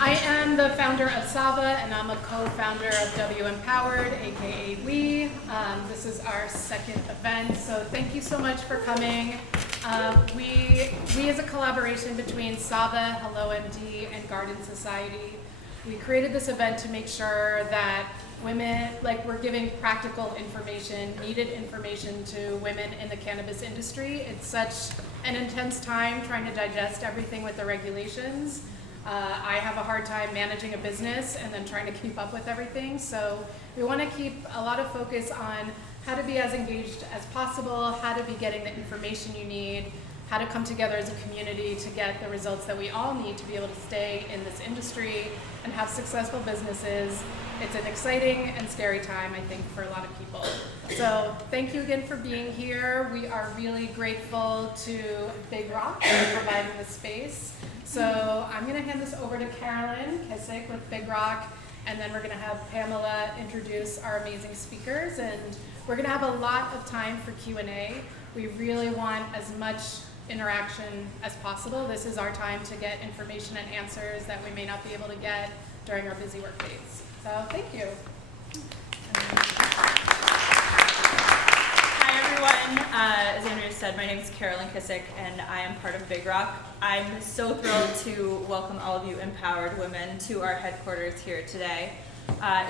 I am the founder of Sava, and I'm a co-founder of mpowered, aka We. This is our second event, so thank you so much for coming. We is a collaboration between Sava, HelloMD, and Garden Society. We created this event to make sure that women, we're giving practical information, needed information to women in the cannabis industry. It's such an intense time trying to digest everything with the regulations. I have a hard time managing a business and then trying to keep up with everything. So we want to keep a lot of focus on how to be as engaged as possible, how to be getting the information you need, how to come together as a community to get the results that we all need to be able to stay in this industry and have successful businesses. It's an exciting and scary time, I think, for a lot of people. So thank you again for being here. We are really grateful to Big Rock for providing the space. So I'm going to hand this over to Carolyn Kissick with Big Rock, and then we're going to have Pamela introduce our amazing speakers, and we're going to have a lot of time for Q&A. We really want as much interaction as possible. This is our time to get information and answers that we may not be able to get during our busy work days. So thank you. Hi everyone. As Andrea said, my name is Carolyn Kissick and I am part of Big Rock. I'm so thrilled to welcome all of you empowered women to our headquarters here today.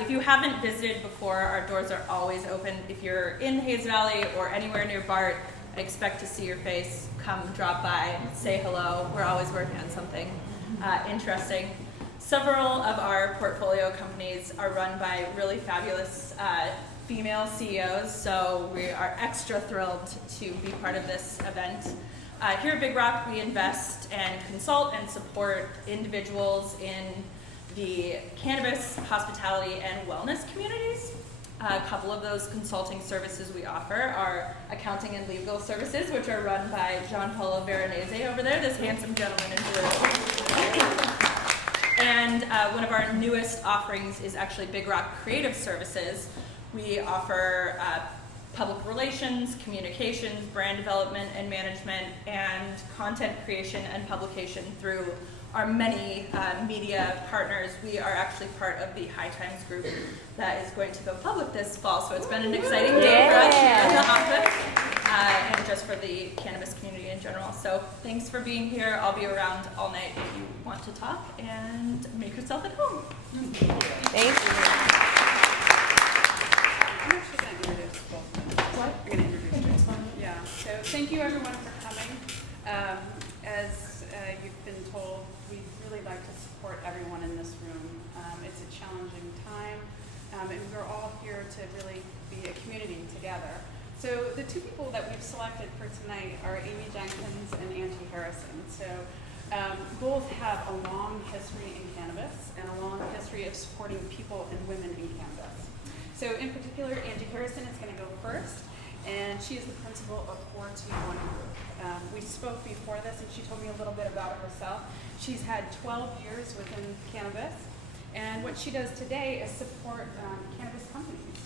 If you haven't visited before, our doors are always open. If you're in Hayes Valley or anywhere near BART, I expect to see your face. Come drop by, say hello. We're always working on something interesting. Several of our portfolio companies are run by really fabulous female CEOs, so we are extra thrilled to be part of this event. Here at Big Rock, we invest and consult and support individuals in the cannabis, hospitality, and wellness communities. A couple of those consulting services we offer are accounting and legal services, which are run by Gianpaolo Veronese over there, this handsome gentleman in blue. And one of our newest offerings is actually Big Rock Creative Services. We offer public relations, communications, brand development and management, and content creation and publication through our many media partners. We are actually part of the High Times group that is going to go public this fall, so it's been an exciting day for us here at the office, and just for the cannabis community in general. So thanks for being here. I'll be around all night if you want to talk, and make yourself at home. Thank you. I'm actually going to introduce both of them. What? I'm going to introduce you. Yeah, so thank you everyone for coming. As you've been told, we really like to support everyone in this room. It's a challenging time, and we're all here to really be a community together. So the two people that we've selected for tonight are Amy Jenkins and Angie Harrison. So both have a long history in cannabis and a long history of supporting people and women in cannabis. So in particular, Angie Harrison is going to go first, and she is the principal of 421 Group. We spoke before this, and she told me a little bit about it herself. She's had 12 years within cannabis, and what she does today is support cannabis companies,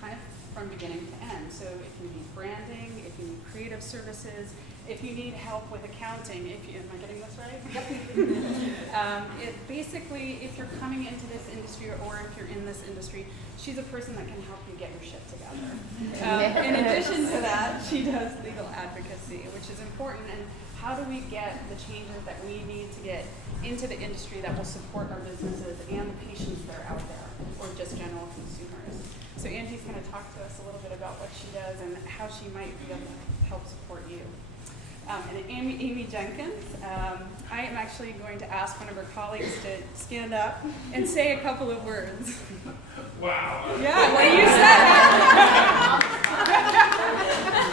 kind of from beginning to end. So if you need branding, if you need creative services, if you need help with accounting, am I getting this right? Basically, if you're coming into this industry or if you're in this industry, she's a person that can help you get your shit together. In addition to that, she does legal advocacy, which is important. And how do we get the changes that we need to get into the industry that will support our businesses and the patients that are out there, or just general consumers? So Angie's going to talk to us a little bit about what she does and how she might be able to help support you. And Amy Jenkins, I am actually going to ask one of her colleagues to stand up and say a couple of words. Wow. Yeah, what do you say?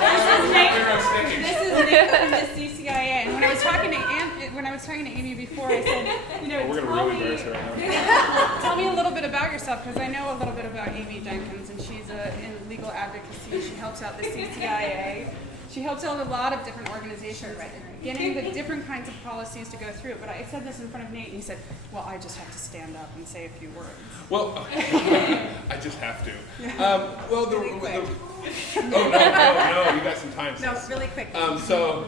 This is Nick from the CCIA. And when I was talking to Amy before, I said, tell me a little bit about yourself, because I know a little bit about Amy Jenkins, and she's in legal advocacy. She helps out the CCIA. She helps out a lot of different organizations getting the different kinds of policies to go through. But I said this in front of Nate, and he said, well, I just have to stand up and say a few words. Well, I just have to. Really quick. No, you got some time. No, really quick. So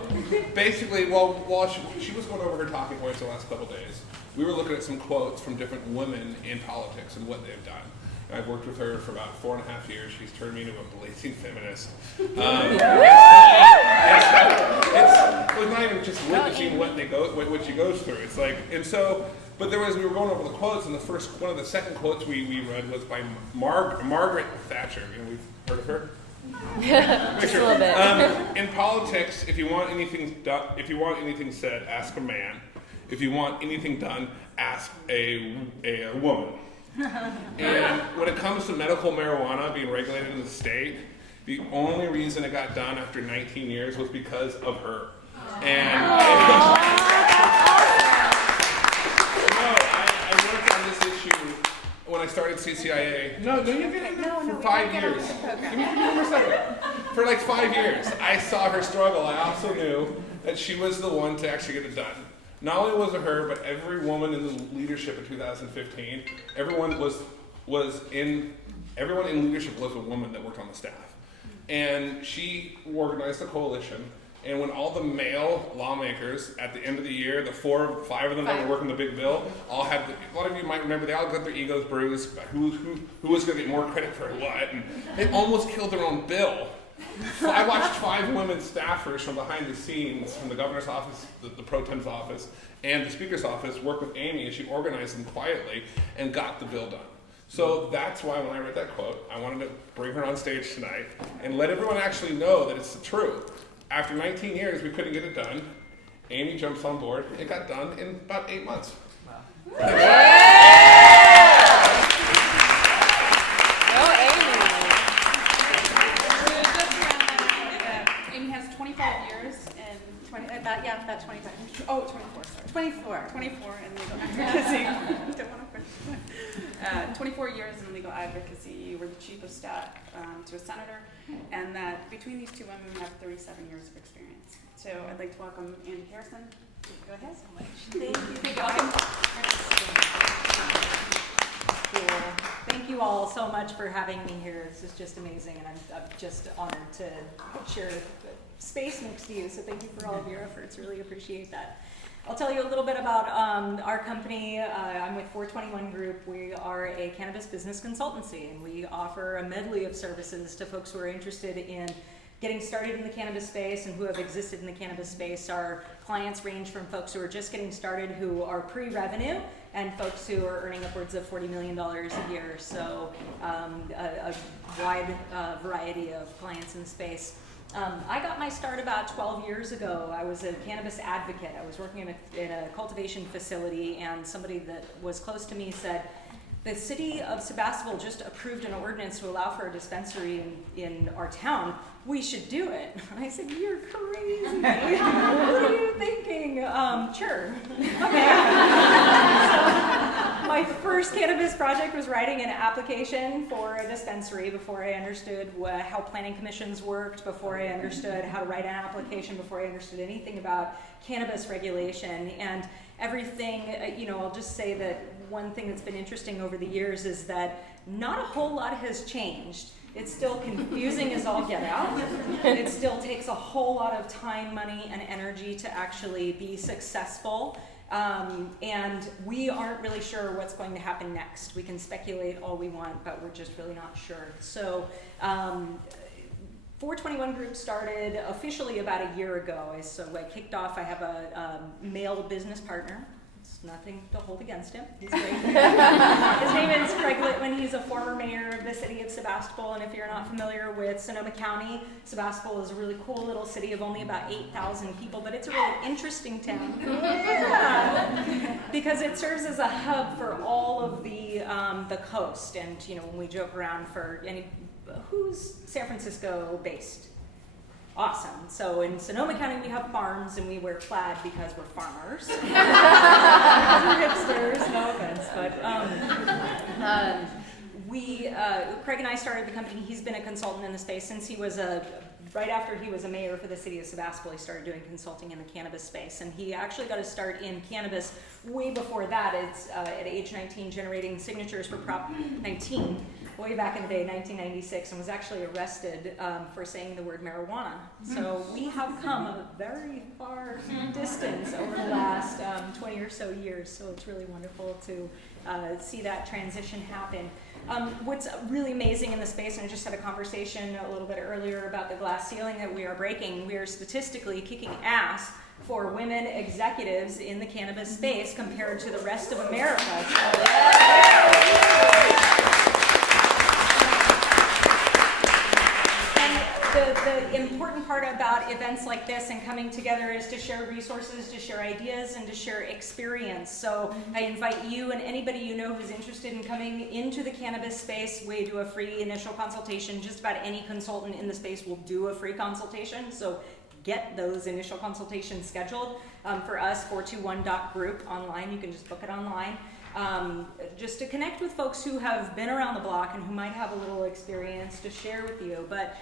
basically, while she was going over her talking points the last couple days, we were looking at some quotes from different women in politics and what they've done. And I've worked with her for about 4.5 years. She's turned me into a blazing feminist. It's not even just witnessing what she goes through. It's like, and so, but we were going over the quotes, and one of the second quotes we read was by Margaret Thatcher. We've heard of her? Just a little bit. In politics, if you want anything said, ask a man. If you want anything done, ask a woman. And when it comes to medical marijuana being regulated in the state, the only reason it got done after 19 years was because of her. And I worked on this issue when I started CCIA. No, you get it for 5 years. Give me a second. For like 5 years, I saw her struggle. I also knew that she was the one to actually get it done. Not only was it her, but every woman in the leadership in 2015, everyone in leadership was a woman that worked on the staff. And she organized a coalition, and when all the male lawmakers at the end of the year, the 4 or 5 of them that were working the big bill, all had, a lot of you might remember, they all got their egos bruised about who was going to get more credit for what, and they almost killed their own bill. I watched 5 women staffers from behind the scenes, from the governor's office, the pro tem's office, and the speaker's office, work with Amy as she organized them quietly and got the bill done. So that's why when I read that quote, I wanted to bring her on stage tonight and let everyone actually know that it's the truth. After 19 years, we couldn't get it done. Amy jumps on board. It got done in about 8 months. Wow. Amy has 25 years and about 25. Oh, 24. Sorry. 24 in legal advocacy. Don't want to 24 years in legal advocacy. You were the chief of staff to a senator, and that between these two women, we have 37 years of experience. So I'd like to welcome Angie Harrison. Go ahead. So much. Thank you. Thank you all so much for having me here. This is just amazing, and I'm just honored to share space next to you. So thank you for all of your efforts. Really appreciate that. I'll tell you a little bit about our company. I'm with 421 Group. We are a cannabis business consultancy, and we offer a medley of services to folks who are interested in getting started in the cannabis space and who have existed in the cannabis space. Our clients range from folks who are just getting started, who are pre-revenue, and folks who are earning upwards of $40 million a year. So a wide variety of clients in the space. I got my start about 12 years ago. I was a cannabis advocate. I was working in a cultivation facility, and somebody that was close to me said, the city of Sebastopol just approved an ordinance to allow for a dispensary in our town. We should do it. And I said, you're crazy. What are you thinking? Sure. Okay. So my first cannabis project was writing an application for a dispensary before I understood how planning commissions worked, before I understood how to write an application, before I understood anything about cannabis regulation. And everything, I'll just say that one thing that's been interesting over the years is that not a whole lot has changed. It's still confusing as all get out. It still takes a whole lot of time, money, and energy to actually be successful. And we aren't really sure what's going to happen next. We can speculate all we want, but we're just really not sure. So 421 Group started officially about a year ago. So I kicked off, I have a male business partner. It's nothing to hold against him. He's great. His name is Craig Littman. He's a former mayor of the city of Sebastopol. And if you're not familiar with Sonoma County, Sebastopol is a really cool little city of only about 8,000 people, but it's a really interesting town. Yeah. Because it serves as a hub for all of the coast. And when we joke around who's San Francisco based? Awesome. So in Sonoma County, we have farms, and we wear plaid because we're farmers. We're hipsters, no offense. But Craig and I started the company. He's been a consultant in the space since he was a right after he was a mayor for the city of Sebastopol, he started doing consulting in the cannabis space. And he actually got to start in cannabis way before that. It's at age 19, generating signatures for Prop 19, way back in the day, 1996, and was actually arrested for saying the word marijuana. So we have come a very far distance over the last 20 or so years. So it's really wonderful to see that transition happen. What's really amazing in the space, and I just had a conversation a little bit earlier about the glass ceiling that we are breaking, we are statistically kicking ass for women executives in the cannabis space compared to the rest of America. The important part about events like this and coming together is to share resources, to share ideas, and to share experience. So I invite you and anybody you know who's interested in coming into the cannabis space. We do a free initial consultation. Just about any consultant in the space will do a free consultation. So get those initial consultations scheduled. For us, 421.group online. You can just book it online. Just to connect with folks who have been around the block and who might have a little experience to share with you. But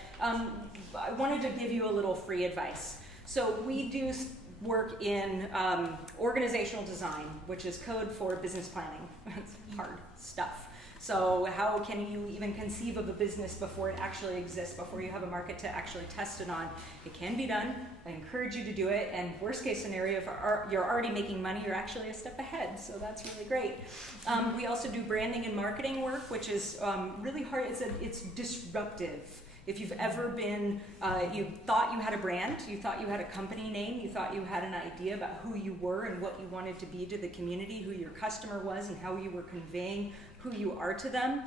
I wanted to give you a little free advice. So we do work in organizational design, which is code for business planning. It's hard stuff. So how can you even conceive of a business before it actually exists, before you have a market to actually test it on? It can be done. I encourage you to do it. And worst case scenario, if you're already making money, you're actually a step ahead. So that's really great. We also do branding and marketing work, which is really hard. It's disruptive. If you've ever been, you thought you had a brand, you thought you had a company name, you thought you had an idea about who you were and what you wanted to be to the community, who your customer was and how you were conveying who you are to them,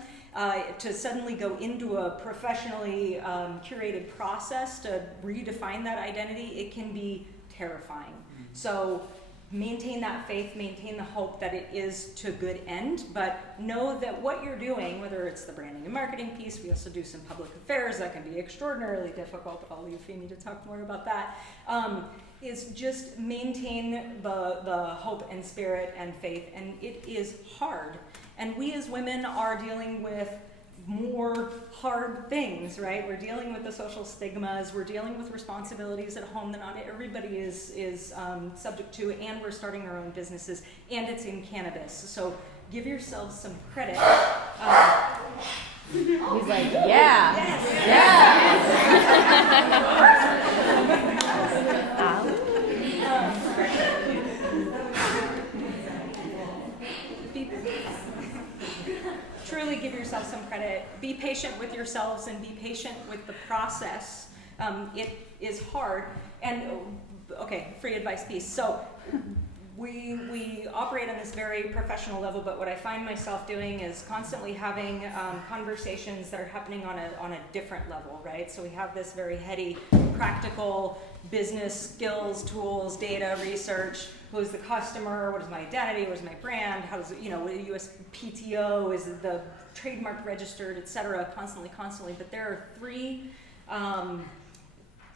to suddenly go into a professionally curated process to redefine that identity, it can be terrifying. So maintain that faith, maintain the hope that it is to good end, but know that what you're doing, whether it's the branding and marketing piece, we also do some public affairs that can be extraordinarily difficult, but I'll leave Femi to talk more about that, is just maintain the hope and spirit and faith, and it is hard. And we as women are dealing with more hard things, right? We're dealing with the social stigmas, we're dealing with responsibilities at home that not everybody is subject to, and we're starting our own businesses, and it's in cannabis. So give yourselves some credit. He's like, yeah. Truly give yourself some credit. Be patient with yourselves and be patient with the process. It is hard. And okay, free advice piece. So we operate on this very professional level, but what I find myself doing is constantly having conversations that are happening on a different level, right? So we have this very heady, practical business skills, tools, data, research. Who's the customer? What is my identity? What is my brand? How does USPTO? Is the trademark registered, et cetera, constantly. But there are three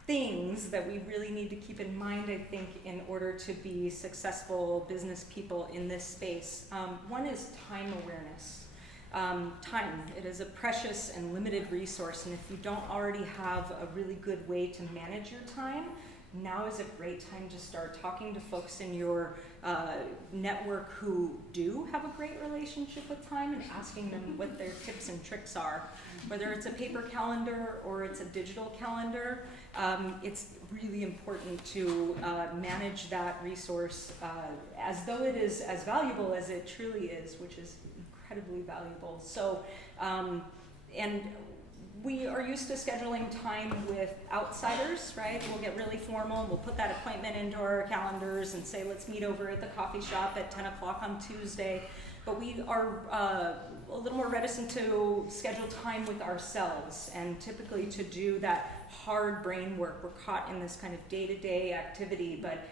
things that we really need to keep in mind, I think, in order to be successful business people in this space. One is time awareness. Time, it is a precious and limited resource, and if you don't already have a really good way to manage your time, now is a great time to start talking to folks in your network who do have a great relationship with time and asking them what their tips and tricks are. Whether it's a paper calendar or it's a digital calendar, it's really important to manage that resource as though it is as valuable as it truly is, which is incredibly valuable. So, and we are used to scheduling time with outsiders, right? We'll get really formal, we'll put that appointment into our calendars and say, let's meet over at the coffee shop at 10 o'clock on Tuesday. But we are a little more reticent to schedule time with ourselves, and typically to do that hard brain work. We're caught in this kind of day-to-day activity, but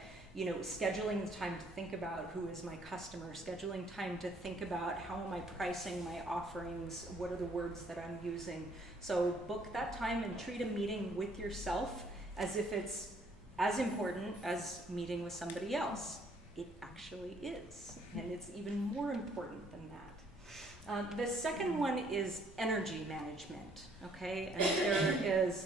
scheduling the time to think about who is my customer, scheduling time to think about how am I pricing my offerings, what are the words that I'm using. So book that time and treat a meeting with yourself as if it's as important as meeting with somebody else. It actually is, and it's even more important than The second one is energy management, okay? And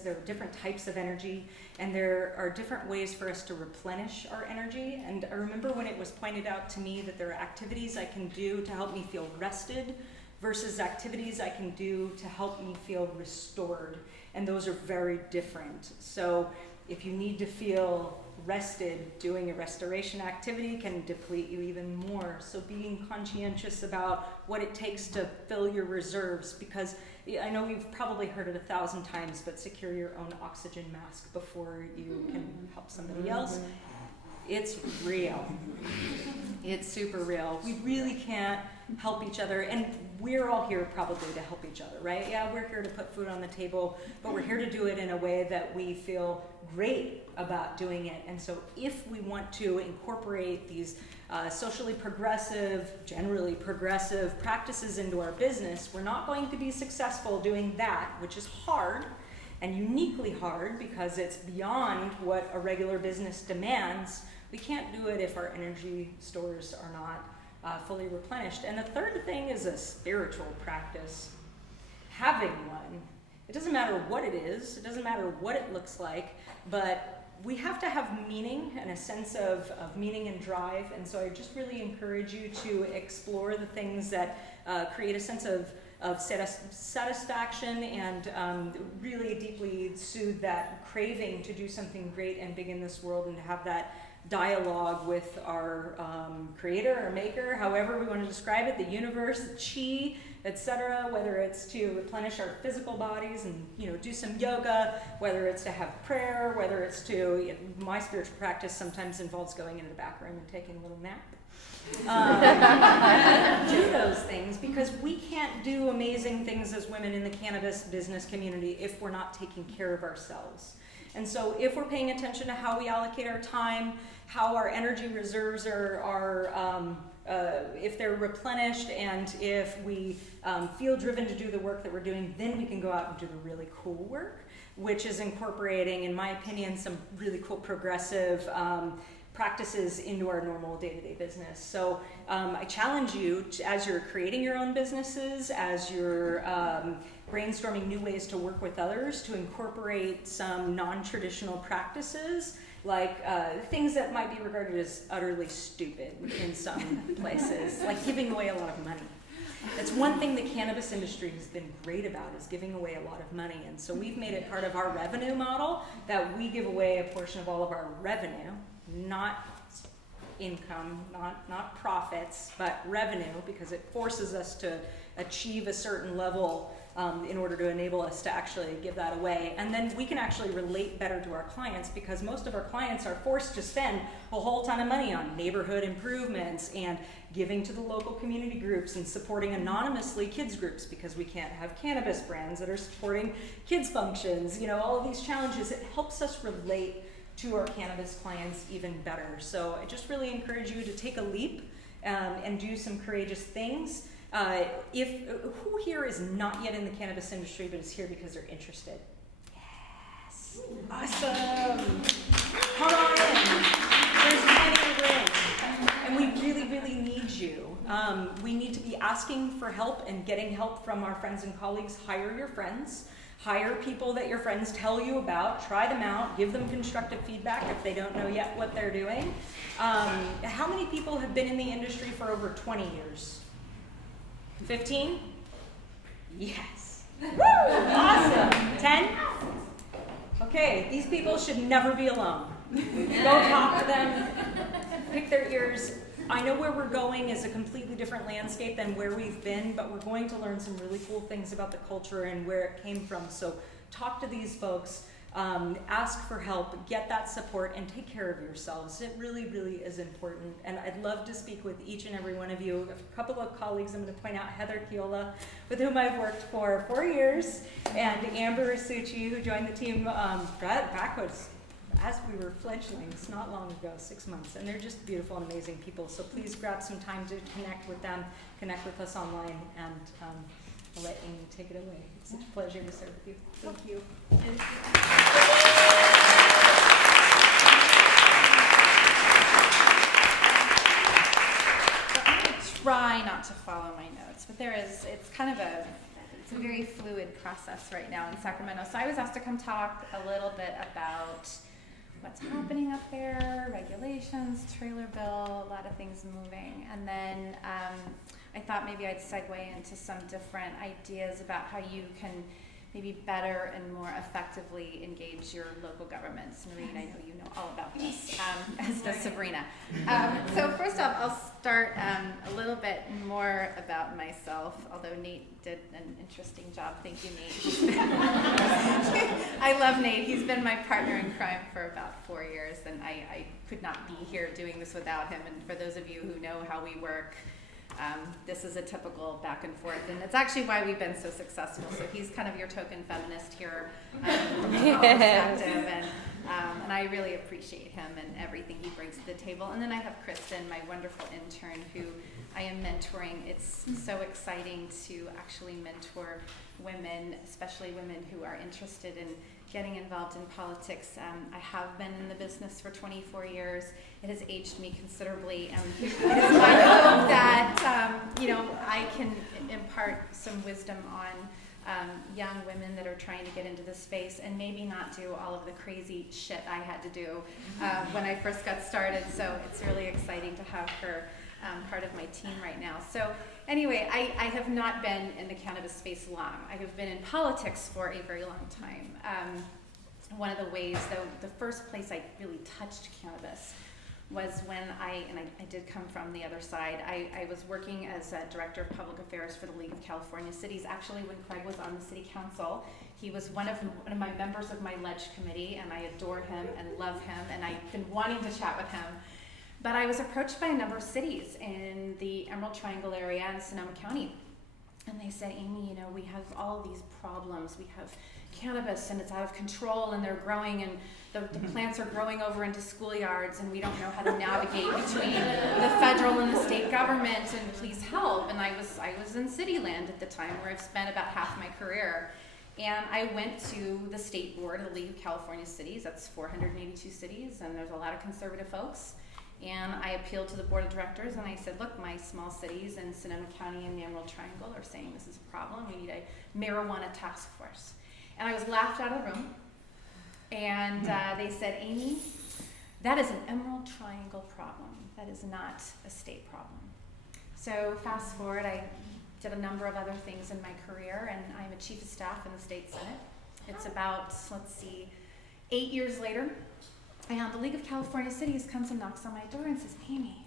there are different types of energy, and there are different ways for us to replenish our energy. And I remember when it was pointed out to me that there are activities I can do to help me feel rested versus activities I can do to help me feel restored. And those are very different. So if you need to feel rested, doing a restoration activity can deplete you even more. So being conscientious about what it takes to fill your reserves, because I know you've probably heard it 1,000 times, but secure your own oxygen mask before you can help somebody else. It's real. It's super real. We really can't help each other, and we're all here probably to help each other, right? Yeah, we're here to put food on the table, but we're here to do it in a way that we feel great about doing it. And so if we want to incorporate these socially progressive, generally progressive practices into our business, we're not going to be successful doing that, which is hard and uniquely hard because it's beyond what a regular business demands. We can't do it if our energy stores are not fully replenished. And the third thing is a spiritual practice. Having one. It doesn't matter what it is, it doesn't matter what it looks like, but we have to have meaning and a sense of meaning and drive. And so I just really encourage you to explore the things that create a sense of satisfaction and really deeply soothe that craving to do something great and big in this world, and to have that dialogue with our creator or maker, however we want to describe it, the universe, the chi, etc., whether it's to replenish our physical bodies and do some yoga, whether it's to have prayer, whether it's to, my spiritual practice sometimes involves going into the back room and taking a little nap. Do those things, because we can't do amazing things as women in the cannabis business community if we're not taking care of ourselves. And so if we're paying attention to how we allocate our time, how our energy reserves are if they're replenished, and if we feel driven to do the work that we're doing, then we can go out and do the really cool work, which is incorporating, in my opinion, some really cool progressive practices into our normal day-to-day business. So I challenge you to, as you're creating your own businesses, as you're brainstorming new ways to work with others, to incorporate some non-traditional practices, like things that might be regarded as utterly stupid in some places, like giving away a lot of money. That's one thing the cannabis industry has been great about, is giving away a lot of money. And so we've made it part of our revenue model that we give away a portion of all of our revenue, not income, not profits, but revenue, because it forces us to achieve a certain level in order to enable us to actually give that away. And then we can actually relate better to our clients, because most of our clients are forced to spend a whole ton of money on neighborhood improvements and giving to the local community groups and supporting anonymously kids groups, because we can't have cannabis brands that are supporting kids functions. All of these challenges, it helps us relate to our cannabis clients even better. So I just really encourage you to take a leap and do some courageous things. Who here is not yet in the cannabis industry but is here because they're interested? Yes. Awesome. Come on in. There's money in the ring. And we really, really need you. We need to be asking for help and getting help from our friends and colleagues. Hire your friends. Hire people that your friends tell you about. Try them out. Give them constructive feedback if they don't know yet what they're doing. How many people have been in the industry for over 20 years? 15? Yes. Woo! Awesome. 10? Okay, these people should never be alone. Go talk to them. Pick their ears. I know where we're going is a completely different landscape than where we've been, but we're going to learn some really cool things about the culture and where it came from. So talk to these folks, ask for help, get that support, and take care of yourselves. It really, really is important. And I'd love to speak with each and every one of you. A couple of colleagues, I'm going to point out Heather Kiola, with whom I've worked for 4 years, and Amber Asucci, who joined the team backwards as we were fledglings not long ago, 6 months. And they're just beautiful and amazing people. So please grab some time to connect with them, connect with us online, and I'll let Amy take it away. It's such a pleasure to serve with you. Thank you. I'm going to try not to follow my notes. notes, but it's kind of it's a very fluid process right now in Sacramento. So I was asked to come talk a little bit about what's happening up there, regulations, trailer bill, a lot of things moving. And then I thought maybe I'd segue into some different ideas about how you can maybe better and more effectively engage your local governments. Noreen, I know you know all about this, as does Sabrina. So first off, I'll start a little bit more about myself, although Nate did an interesting job. Thank you, Nate. I love Nate. He's been my partner in crime for about 4 years, and I could not be here doing this without him. And for those of you who know how we work, this is a typical back and forth, and it's actually why we've been so successful. So he's kind of your token feminist here from a perspective, and I really appreciate him and everything he brings to the table. And then I have Kristen, my wonderful intern, who I am mentoring. It's so exciting to actually mentor women, especially women who are interested in getting involved in politics. I have been in the business for 24 years. It has aged me considerably. It is my hope that I can impart some wisdom on young women that are trying to get into this space and maybe not do all of the crazy shit I had to do when I first got started. So it's really exciting to have her part of my team right now. So anyway, I have not been in the cannabis space long. I have been in politics for a very long time. One of the ways, though, the first place I really touched cannabis was when I did come from the other side. I was working as a director of public affairs for the League of California Cities. Actually, when Craig was on the city council, he was one of my members of my ledge committee, and I adore him and love him, and I've been wanting to chat with him. But I was approached by a number of cities in the Emerald Triangle area and Sonoma County. And they said, Amy, we have all these problems. We have cannabis and it's out of control and they're growing and the plants are growing over into schoolyards and we don't know how to navigate between the federal and the state government, and please help. And I was in Cityland at the time, where I've spent about half my career. And I went to the state board of the League of California Cities. That's 482 cities, and there's a lot of conservative folks. And I appealed to the board of directors, and I said, look, my small cities in Sonoma County and the Emerald Triangle are saying this is a problem. We need a marijuana task force. And I was laughed out of the room. And they said, Amy, that is an Emerald Triangle problem. That is not a state problem. So fast forward, I did a number of other things in my career, and I'm a chief of staff in the state senate. It's about, 8 years later. And the League of California Cities comes and knocks on my door and says, Amy,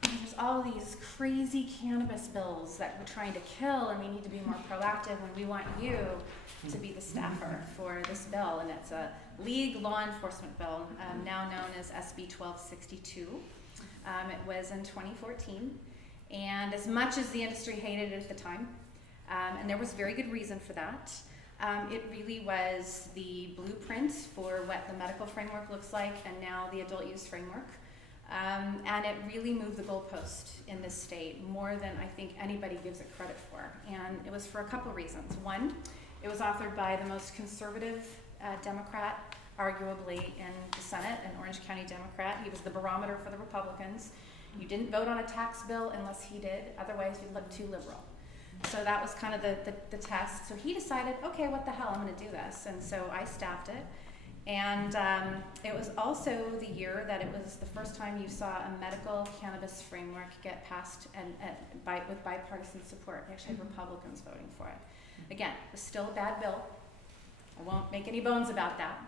there's all these crazy cannabis bills that we're trying to kill, and we need to be more proactive, and we want you to be the staffer for this bill. And it's a league law enforcement bill, now known as SB 1262. It was in 2014. And as much as the industry hated it at the time, and there was very good reason for that, it really was the blueprint for what the medical framework looks like, and now the adult use framework. And it really moved the goalpost in this state more than I think anybody gives it credit for. And it was for a couple reasons. One, it was authored by the most conservative Democrat, arguably, in the Senate, an Orange County Democrat. He was the barometer for the Republicans. You didn't vote on a tax bill unless he did, otherwise you looked too liberal. So that was kind of the test. So he decided, okay, what the hell, I'm going to do this. And so I staffed it. And it was also the year that it was the first time you saw a medical cannabis framework get passed with bipartisan support. They actually had Republicans voting for it. Again, it was still a bad bill. I won't make any bones about that.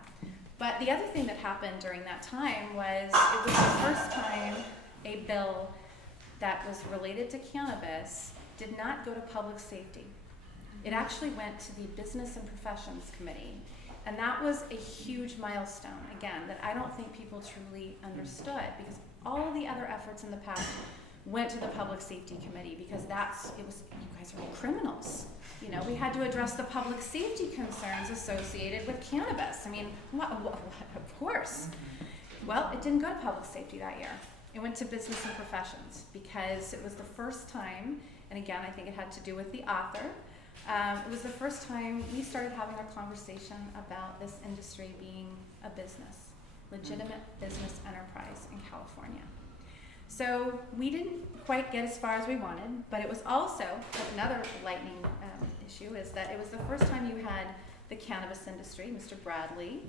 But the other thing that happened during that time was it was the first time a bill that was related to cannabis did not go to public safety. It actually went to the Business and Professions Committee. And that was a huge milestone, again, that I don't think people truly understood, because all the other efforts in the past went to the Public Safety Committee, because you guys are all criminals. We had to address the public safety concerns associated with cannabis. I mean, of course. Well, it didn't go to public safety that year. It went to Business and Professions, because it was the first time, and again, I think it had to do with the author, it was the first time we started having a conversation about this industry being a business, legitimate business enterprise in California. So we didn't quite get as far as we wanted, but it was also another lightning issue is that it was the first time you had the cannabis industry, Mr. Bradley,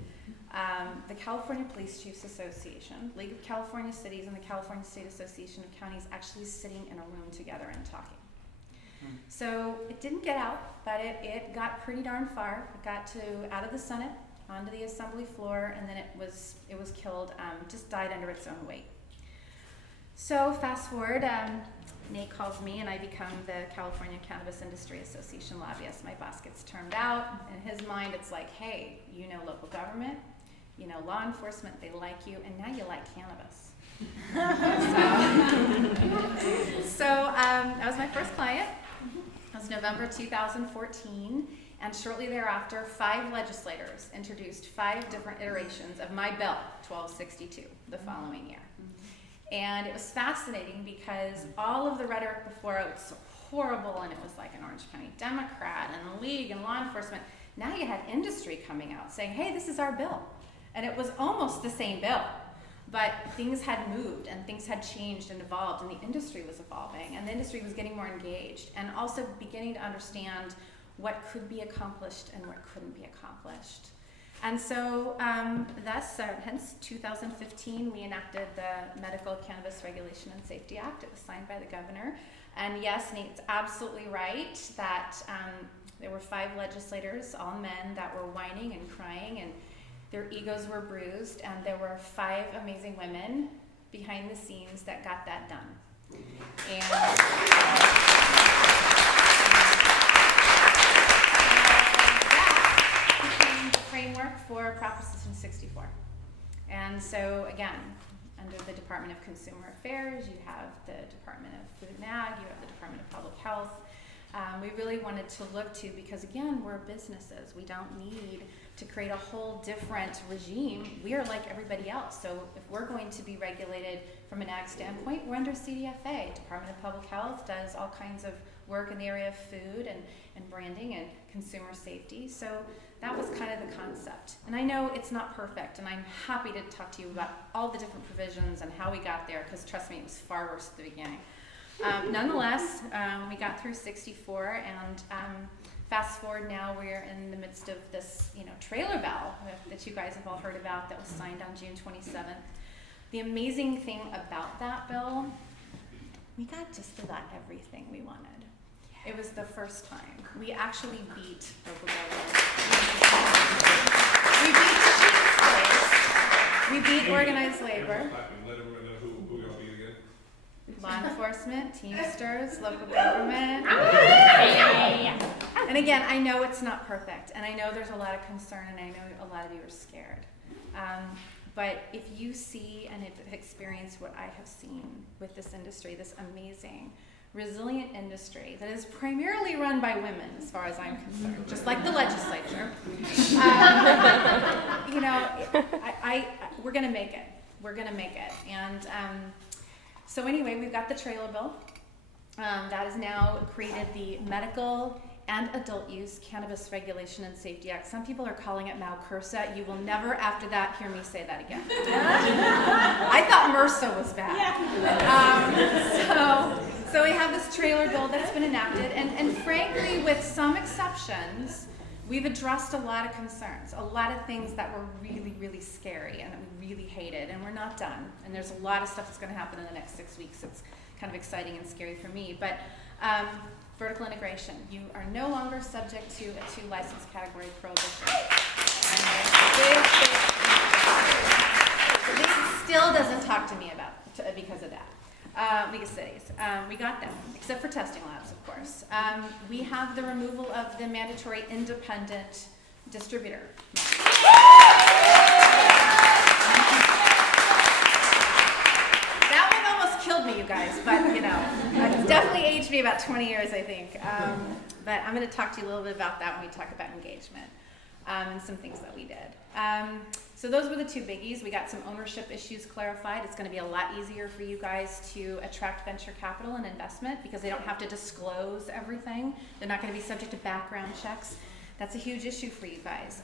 the California Police Chiefs Association, League of California Cities, and the California State Association of Counties actually sitting in a room together and talking. So it didn't get out, but it got pretty darn far. It got to out of the Senate, onto the Assembly floor, and then it was killed, just died under its own weight. So fast forward, Nate calls me and I become the California Cannabis Industry Association lobbyist. My boss gets termed out. In his mind, it's like, hey, you know local government, you know law enforcement, they like you, and now you like cannabis. So that was my first client. It was November 2014, and shortly thereafter, 5 legislators introduced 5 different iterations of my bill, 1262, the following year. And it was fascinating because all of the rhetoric before it was so horrible, and it was like an Orange County Democrat and the League and law enforcement. Now you had industry coming out saying, hey, this is our bill. And it was almost the same bill, but things had moved and things had changed and evolved, and the industry was evolving, and the industry was getting more engaged and also beginning to understand what could be accomplished and what couldn't be accomplished. And so hence 2015, we enacted the Medical Cannabis Regulation and Safety Act. It was signed by the governor. And yes, Nate's absolutely right that there were 5 legislators, all men, that were whining and crying, and their egos were bruised. And there were 5 amazing women behind the scenes that got that done. Framework for Proposition 64. And so again, under the Department of Consumer Affairs, you have the Department of Food and Ag, you have the Department of Public Health. We really wanted to look to, because again, we're businesses. We don't need to create a whole different regime. We are like everybody else. So if we're going to be regulated from an ag standpoint, we're under CDFA. Department of Public Health does all kinds of work in the area of food and branding and consumer safety. So that was kind of the concept. And I know it's not perfect, and I'm happy to talk to you about all the different provisions and how we got there, because trust me, it was far worse at the beginning. Nonetheless, we got through 64, and fast forward now, we're in the midst of this, trailer bill that you guys have all heard about that was signed on June 27th. The amazing thing about that bill, we got just about everything we wanted. It was the first time. We actually beat local government. We beat the cheap space. We beat organized labor. Let everyone know who y'all beat again. Law enforcement, Teamsters, local government. And again, I know it's not perfect, and I know there's a lot of concern, and I know a lot of you are scared. But if you see and have experienced what I have seen with this industry, this amazing, resilient industry that is primarily run by women, as far as I'm concerned, just like the legislature, we're going to make it. We're going to make it. And so anyway, we've got the trailer bill. That has now created the Medical and Adult Use Cannabis Regulation and Safety Act. Some people are calling it MALCURSA. You will never, after that, hear me say that again. I thought MRSA was bad. Yeah. So we have this trailer bill that's been enacted, and frankly, with some exceptions, we've addressed a lot of concerns, a lot of things that were really, really scary and that we really hated, and we're not done. And there's a lot of stuff that's going to happen in the next 6 weeks. It's kind of exciting and scary for me. But vertical integration. You are no longer subject to a 2 license category prohibition. The league still doesn't talk to me because of that. League of Cities. We got them, except for testing labs, of course. We have the removal of the mandatory independent distributor. That one almost killed me, you guys, but it's definitely aged me about 20 years, I think. But I'm going to talk to you a little bit about that when we talk about engagement and some things that we did. So those were the 2 biggies. We got some ownership issues clarified. It's going to be a lot easier for you guys to attract venture capital and investment because they don't have to disclose everything. They're not going to be subject to background checks. That's a huge issue for you guys.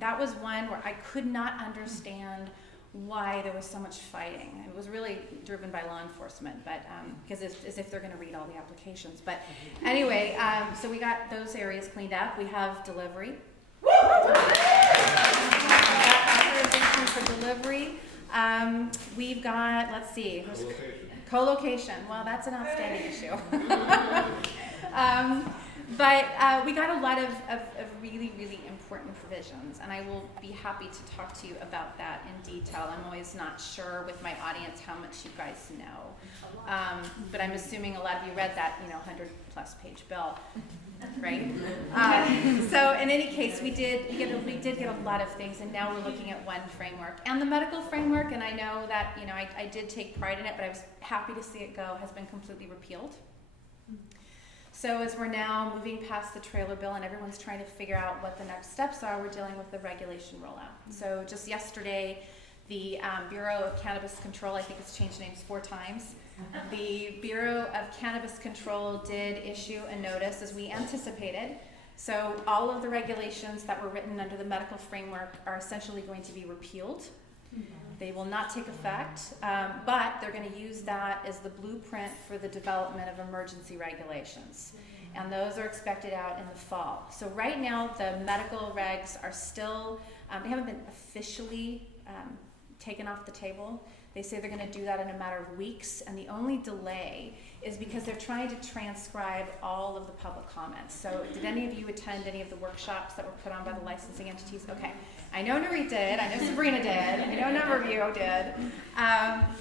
That was one where I could not understand why there was so much fighting. It was really driven by law enforcement, but because it's as if they're going to read all the applications. But anyway, so we got those areas cleaned up. We have delivery. We got authorization for delivery. We've got, let's see, co-location. Well, that's an outstanding issue. But we got a lot of really, really important provisions, and I will be happy to talk to you about that in detail. I'm always not sure with my audience how much you guys know, but I'm assuming a lot of you read that 100+ page bill, right? So in any case, we did get a lot of things, and now we're looking at one framework, and the medical framework. And I know that I did take pride in it, but I was happy to see it go. Has been completely repealed. So as we're now moving past the trailer bill and everyone's trying to figure out what the next steps are, we're dealing with the regulation rollout. So just yesterday, the Bureau of Cannabis Control, I think it's changed names 4 times. The Bureau of Cannabis Control did issue a notice as we anticipated. So all of the regulations that were written under the medical framework are essentially going to be repealed. They will not take effect, but they're going to use that as the blueprint for the development of emergency regulations. And those are expected out in the fall. So right now, the medical regs are still, they haven't been officially taken off the table. They say they're going to do that in a matter of weeks, and the only delay is because they're trying to transcribe all of the public comments. So did any of you attend any of the workshops that were put on by the licensing entities? Okay. I know Nurit did, I know Sabrina did, I know a number of you did.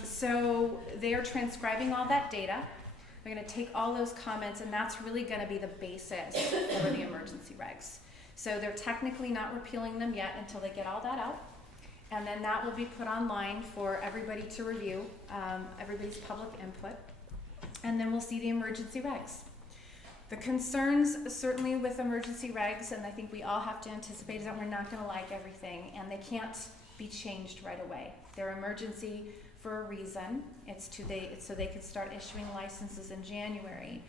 So they're transcribing all that data. They're going to take all those comments, and that's really going to be the basis for the emergency regs. So they're technically not repealing them yet until they get all that out. And then that will be put online for everybody to review, everybody's public input. And then we'll see the emergency regs. The concerns certainly with emergency regs, and I think we all have to anticipate, is that we're not going to like everything, and they can't be changed right away. They're emergency for a reason. It's so they can start issuing licenses in January.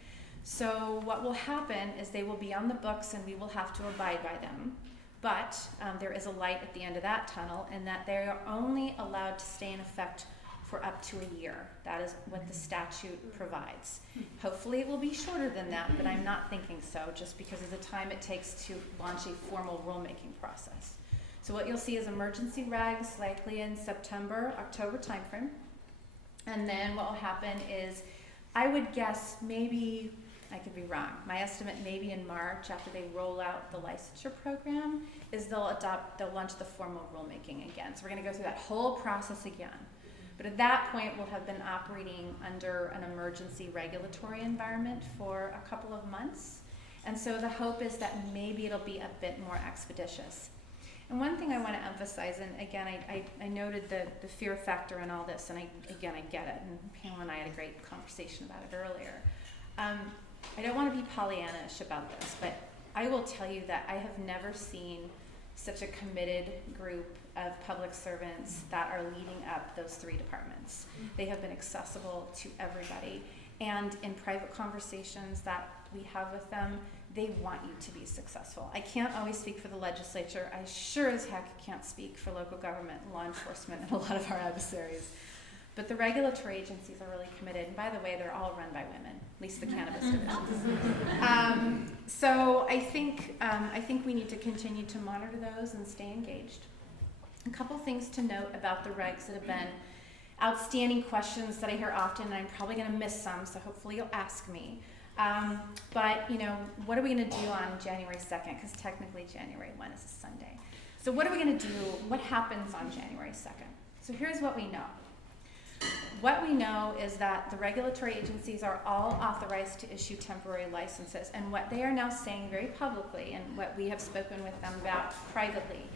So what will happen is they will be on the books, and we will have to abide by them. But there is a light at the end of that tunnel, in that they are only allowed to stay in effect for up to a year. That is what the statute provides. Hopefully it will be shorter than that, but I'm not thinking so, just because of the time it takes to launch a formal rulemaking process. So what you'll see is emergency regs likely in September, October timeframe. And then what will happen is, I would guess maybe, I could be wrong, my estimate maybe in March, after they roll out the licensure program, is they'll launch the formal rulemaking again. So we're gonna go through that whole process again. But at that point, we'll have been operating under an emergency regulatory environment for a couple of months. And so the hope is that maybe it'll be a bit more expeditious. And one thing I want to emphasize, and again, I noted the fear factor in all this, and I get it, and Pamela and I had a great conversation about it earlier. I don't want to be Pollyannish about this, but I will tell you that I have never seen such a committed group of public servants that are leading up those 3 departments. They have been accessible to everybody, and in private conversations that we have with them, they want you to be successful. I can't always speak for the legislature. I sure as heck can't speak for local government, law enforcement, and a lot of our adversaries. But the regulatory agencies are really committed, and by the way, they're all run by women, at least the cannabis divisions. So I think we need to continue to monitor those and stay engaged. A couple things to note about the regs that have been outstanding questions that I hear often, and I'm probably going to miss some, so hopefully you'll ask me. But what are we going to do on January 2nd? Because technically January 1 is a Sunday. So what are we going to do? What happens on January 2nd? So here's what we know. What we know is that the regulatory agencies are all authorized to issue temporary licenses, and what they are now saying very publicly, and what we have spoken with them about privately,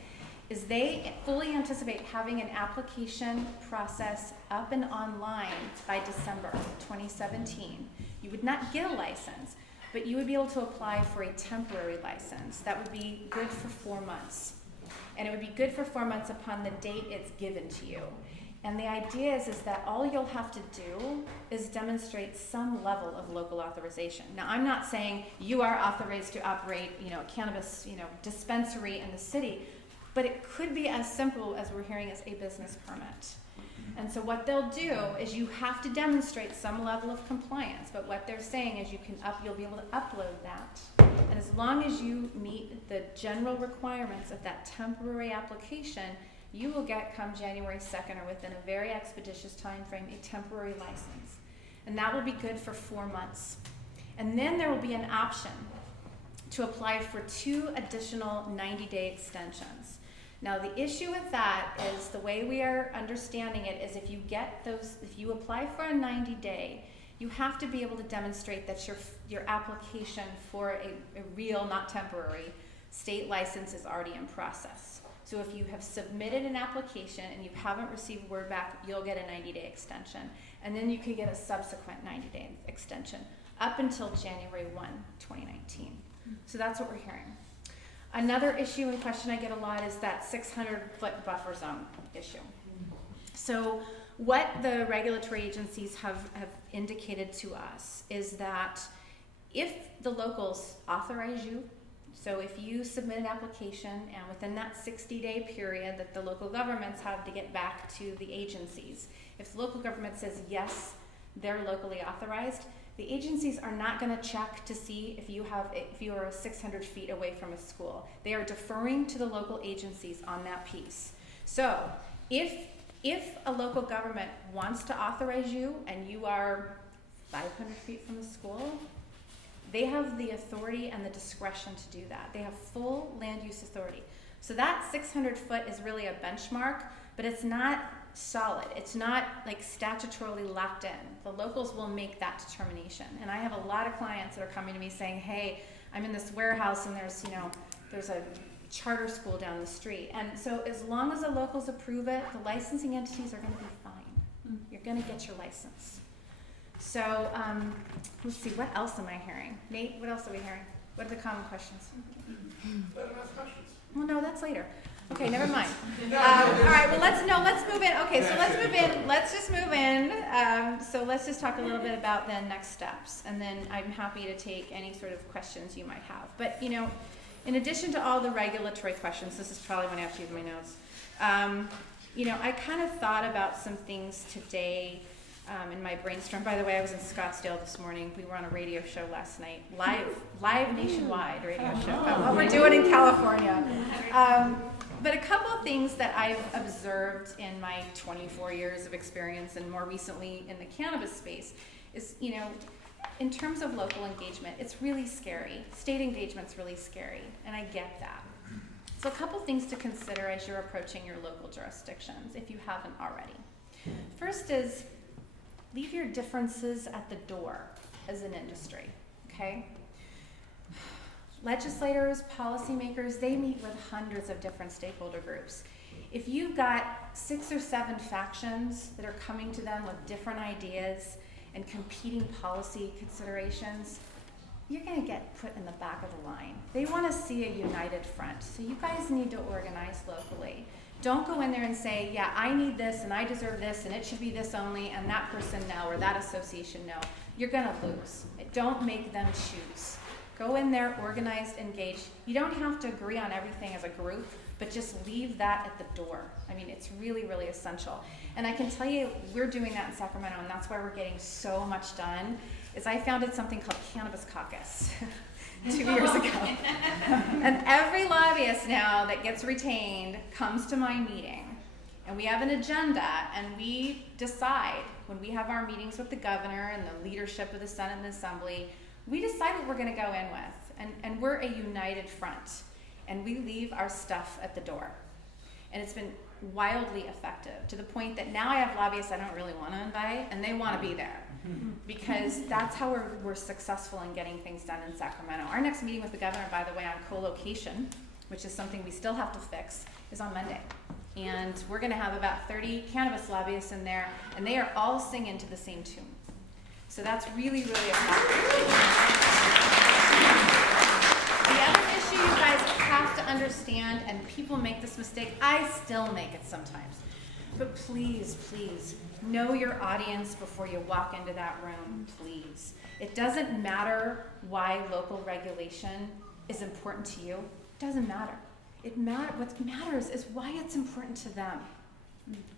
is they fully anticipate having an application process up and online by December 2017. You would not get a license, but you would be able to apply for a temporary license. That would be good for 4 months. And it would be good for 4 months upon the date it's given to you. And the idea is that all you'll have to do is demonstrate some level of local authorization. Now, I'm not saying you are authorized to operate, a cannabis, dispensary in the city. But it could be as simple as we're hearing as a business permit. And so what they'll do is you have to demonstrate some level of compliance, but what they're saying is you'll be able to upload that. And as long as you meet the general requirements of that temporary application, you will get, come January 2nd or within a very expeditious time frame, a temporary license. And that will be good for 4 months. And then there will be an option to apply for 2 additional 90-day extensions. Now the issue with that is the way we are understanding it is if you apply for a 90-day, you have to be able to demonstrate that your application for a real, not temporary, state license is already in process. So if you have submitted an application and you haven't received word back, you'll get a 90-day extension. And then you can get a subsequent 90-day extension up until January 1, 2019. So that's what we're hearing. Another issue and question I get a lot is that 600-foot buffer zone issue. So what the regulatory agencies have indicated to us is that if the locals authorize you, so if you submit an application and within that 60-day period that the local governments have to get back to the agencies, if the local government says yes, they're locally authorized, the agencies are not going to check to see if you are 600 feet away from a school. They are deferring to the local agencies on that piece. So if a local government wants to authorize you and you are 500 feet from the school, they have the authority and the discretion to do that. They have full land use authority. So that 600 foot is really a benchmark, but it's not solid. It's not like statutorily locked in. The locals will make that determination. And I have a lot of clients that are coming to me saying, hey, I'm in this warehouse and there's a charter school down the street. And so as long as the locals approve it, the licensing entities are going to be fine. You're going to get your license. So let's see, what else am I hearing? Nate, what else are we hearing? What are the common questions? Let them ask questions. Well, no, that's later. Okay, never mind. All right, well, let's move in. Okay, so let's move in. Let's just move in. So let's just talk a little bit about then next steps, and then I'm happy to take any sort of questions you might have. But, you know, in addition to all the regulatory questions, this is probably when I have to use my notes. You know, I kind of thought about some things today in my brainstorm. By the way, I was in Scottsdale this morning. We were on a radio show last night, live nationwide radio show about what we're doing in California. But a couple of things that I've observed in my 24 years of experience and more recently in the cannabis space is, you know, in terms of local engagement, it's really scary. State engagement's really scary, and I get that. So a couple things to consider as you're approaching your local jurisdictions, if you haven't already. First is leave your differences at the door as an industry, okay? Legislators, policymakers, they meet with hundreds of different stakeholder groups. If you've got 6 or 7 factions that are coming to them with different ideas and competing policy considerations, you're gonna get put in the back of the line. They wanna see a united front. So you guys need to organize locally. Don't go in there and say, yeah, I need this and I deserve this and it should be this only and that person no or that association no. You're gonna lose. Don't make them choose. Go in there, organized, engaged. You don't have to agree on everything as a group, but just leave that at the door. I mean, it's really, really essential. And I can tell you, we're doing that in Sacramento, and that's why we're getting so much done, is I founded something called Cannabis Caucus 2 years ago. And every lobbyist now that gets retained comes to my meeting. And we have an agenda, and we decide, when we have our meetings with the governor and the leadership of the Senate and the Assembly, we decide what we're going to go in with, and we're a united front, and we leave our stuff at the door. And it's been wildly effective, to the point that now I have lobbyists I don't really want to invite, and they want to be there, because that's how we're successful in getting things done in Sacramento. Our next meeting with the governor, by the way, on co-location, which is something we still have to fix, is on Monday. And we're going to have about 30 cannabis lobbyists in there, and they are all singing to the same tune. So that's really, really effective. The other issue you guys have to understand, and people make this mistake, I still make it sometimes, but please, please, know your audience before you walk into that room, please. It doesn't matter why local regulation is important to you. It doesn't matter. What matters is why it's important to them.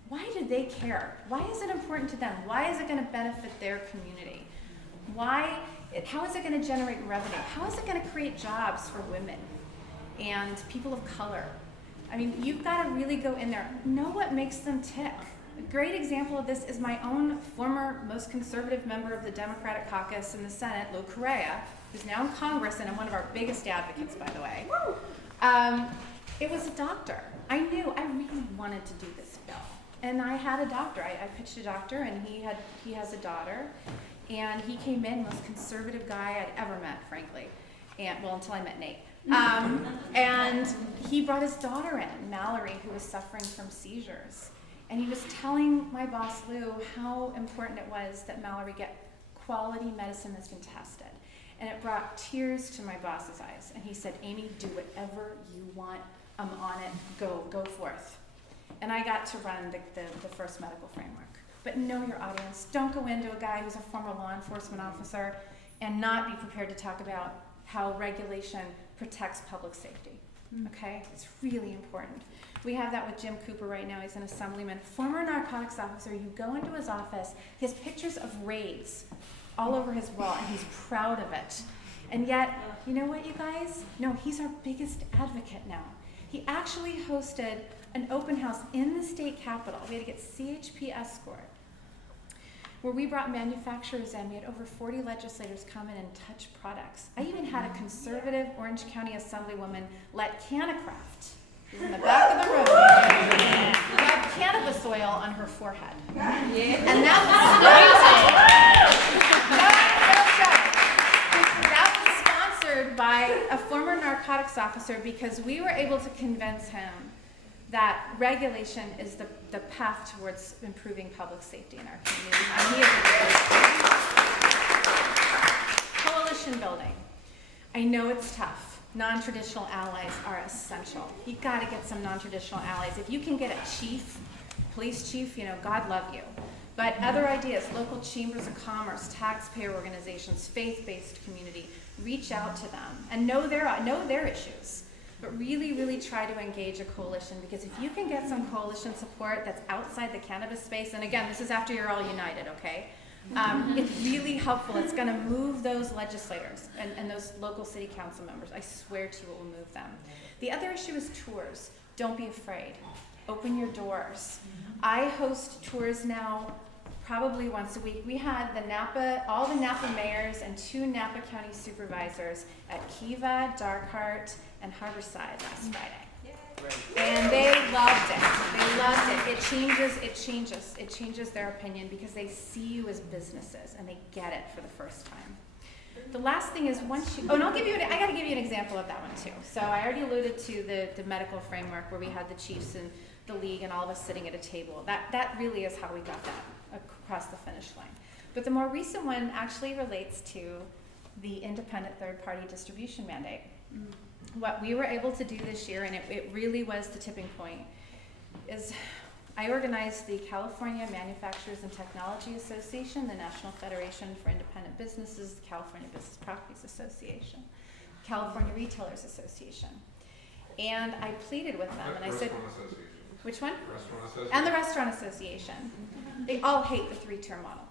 Why do they care? Why is it important to them? Why is it going to benefit their community? How is it going to generate revenue? How is it going to create jobs for women and people of color? I mean, you've got to really go in there, know what makes them tick. A great example of this is my own former most conservative member of the Democratic caucus in the Senate, Lou Correa, who's now in Congress and one of our biggest advocates, by the way. It was a doctor. I knew I really wanted to do this bill. And I had a doctor. I pitched a doctor, and he has a daughter. And he came in, most conservative guy I'd ever met, frankly. Until I met Nate. And he brought his daughter in, Mallory, who was suffering from seizures. And he was telling my boss, Lou, how important it was that Mallory get quality medicine that's been tested. And it brought tears to my boss's eyes. And he said, Amy, do whatever you want. I'm on it. Go forth. And I got to run the first medical framework. But know your audience. Don't go into a guy who's a former law enforcement officer and not be prepared to talk about how regulation protects public safety. Okay? It's really important. We have that with Jim Cooper right now. He's an assemblyman, former narcotics officer. You go into his office, he has pictures of raids all over his wall, and he's proud of it. And yet, you know what, you guys? No, he's our biggest advocate now. He actually hosted an open house in the state capitol. We had to get CHP escort, where we brought manufacturers in. We had over 40 legislators come in and touch products. I even had a conservative Orange County Assemblywoman let Cannacraft, who's in the back of the room, rub cannabis oil on her forehead. And that was sponsored by a former narcotics officer, because we were able to convince him that regulation is the path towards improving public safety in our community. And he is a coalition building. I know it's tough. Non-traditional allies are essential. You've got to get some non-traditional allies. If you can get a chief, police chief, God love you. But other ideas, local chambers of commerce, taxpayer organizations, faith-based community, reach out to them and know their issues. But really, really try to engage a coalition, because if you can get some coalition support that's outside the cannabis space, and again, this is after you're all united, okay? It's really helpful. It's going to move those legislators and those local city council members. I swear to you, it will move them. The other issue is tours. Don't be afraid. Open your doors. I host tours now probably once a week. We had all the Napa mayors and 2 Napa County supervisors at Kiva, Darkhart, and Harborside last Friday. And they loved it. It changes their opinion, because they see you as businesses and they get it for the first time. The last thing is I got to give you an example of that one too. So I already alluded to the medical framework, where we had the chiefs and the league and all of us sitting at a table. That really is how we got that across the finish line. But the more recent one actually relates to the independent third-party distribution mandate. What we were able to do this year, and it really was the tipping point, is I organized the California Manufacturers and Technology Association, the National Federation for Independent Businesses, the California Business Properties Association, California Retailers Association. And I pleaded with them, and I said, which one? Restaurant Association. And the Restaurant Association. They all hate the 3-tier model.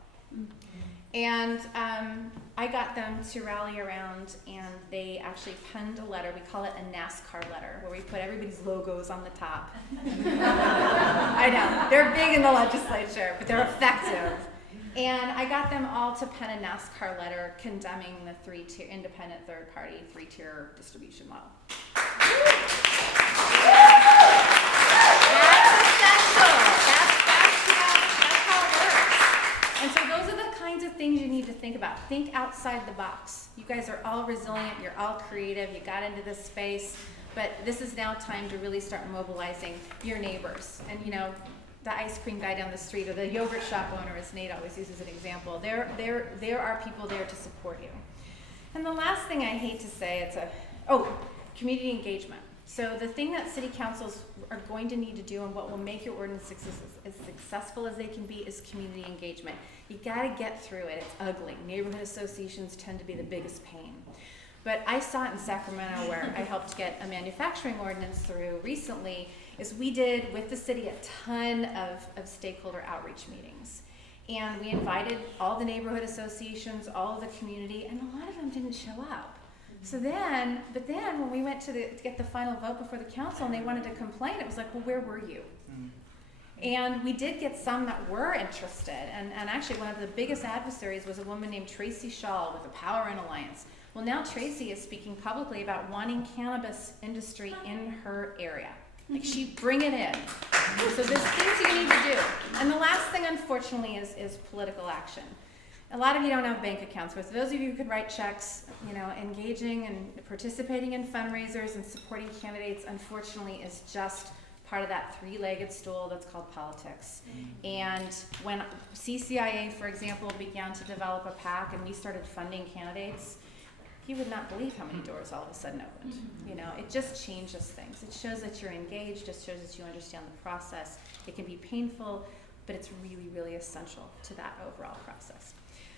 And I got them to rally around, and they actually penned a letter. We call it a NASCAR letter, where we put everybody's logos on the top. I know, they're big in the legislature, but they're effective. And I got them all to pen a NASCAR letter condemning the 3-tier independent third-party 3-tier distribution model. That's essential. That's how it works. And so those are the kinds of things you need to think about. Think outside the box. You guys are all resilient. You're all creative. You got into this space. But this is now time to really start mobilizing your neighbors. And the ice cream guy down the street, or the yogurt shop owner, as Nate always uses an example, there are people there to support you. And the last thing I hate to say, community engagement. So the thing that city councils are going to need to do, and what will make your ordinance as successful as they can be, is community engagement. You got to get through it. It's ugly. Neighborhood associations tend to be the biggest pain. But I saw it in Sacramento where I helped get a manufacturing ordinance through recently, is we did with the city a ton of stakeholder outreach meetings. And we invited all the neighborhood associations, all of the community, and a lot of them didn't show up. So then, when we went to get the final vote before the council and they wanted to complain, it was like, well, where were you? And we did get some that were interested. And actually one of the biggest adversaries was a woman named Tracy Shaw with the Power In Alliance. Well, now Tracy is speaking publicly about wanting cannabis industry in her area. Like, bring it in. So there's things you need to do. And the last thing, unfortunately, is political action. A lot of you don't have bank accounts, but for those of you who could write checks, engaging and participating in fundraisers and supporting candidates, unfortunately, is just part of that three-legged stool that's called politics. And when CCIA, for example, began to develop a PAC and we started funding candidates, you would not believe how many doors all of a sudden opened. It just changes things. It shows that you're engaged, it shows that you understand the process. It can be painful, but it's really, really essential to that overall process.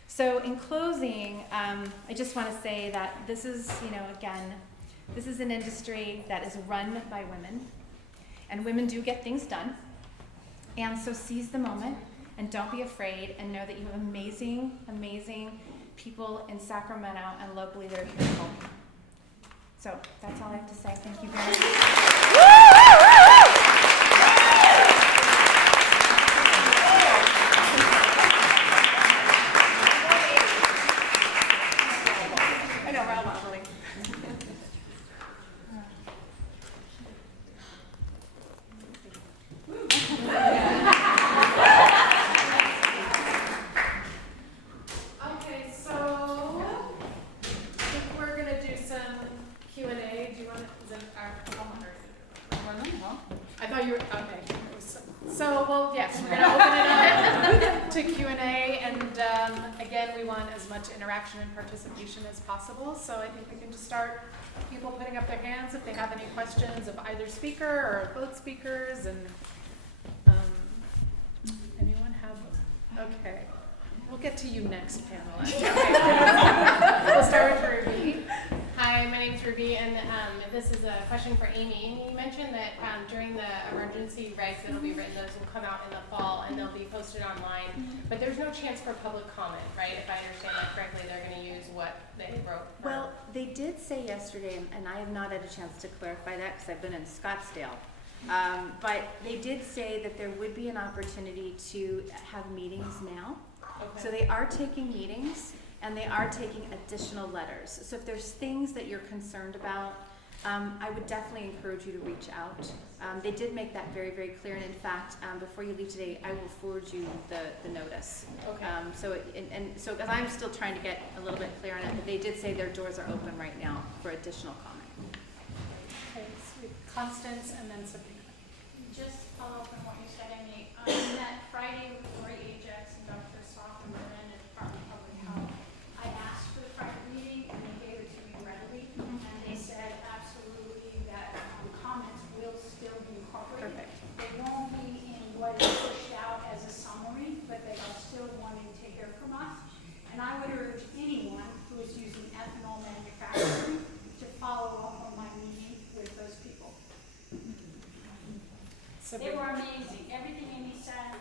So in closing, I just want to say that this is, again, this is an industry that is run by women, and women do get things done. And so seize the moment, and don't be afraid, and know that you have amazing, amazing people in Sacramento and locally that are here to help. So that's all I have to say. Thank you very much. I know, we're all wobbling. Okay, so I think we're gonna do some Q&A. Do you want to, is it our, I thought you were, okay. So, well, yes, we're gonna open it up to Q&A, and again, we want as much interaction and participation as possible. So I think we can just start people putting up their hands if they have any questions of either speaker or both speakers, and anyone have, okay. We'll get to you next, panelist. We'll start with Ruby. Hi, my name's Ruby, and this is a question for Amy. You mentioned that during the emergency regs that'll be written, those will come out in the fall and they'll be posted online. But there's no chance for public comment, right? If I understand that correctly, they're going to use what they wrote. Well, they did say yesterday, and I have not had a chance to clarify that because I've been in Scottsdale. But they did say that there would be an opportunity to have meetings now. Okay. So they are taking meetings, and they are taking additional letters. So if there's things that you're concerned about, I would definitely encourage you to reach out. They did make that very, very clear, and in fact, before you leave today, I will forward you the notice. Okay. So because I'm still trying to get a little bit clear on it, but they did say their doors are open right now for additional comment. Okay, sweet. Constance and then Sabrina. Just follow up on what you said, Amy. That Friday with Lori Ajax and Dr. Soft and Monette at Department of Public Health, I asked for the private meeting and they gave it to me readily. And they said absolutely that comments will still be incorporated. Perfect. They won't be in what is pushed out as a summary, but they are still wanting to hear from us. And I would urge anyone who is using ethanol manufacturing to follow up on my meeting with those people. They were amazing. Everything Amy said,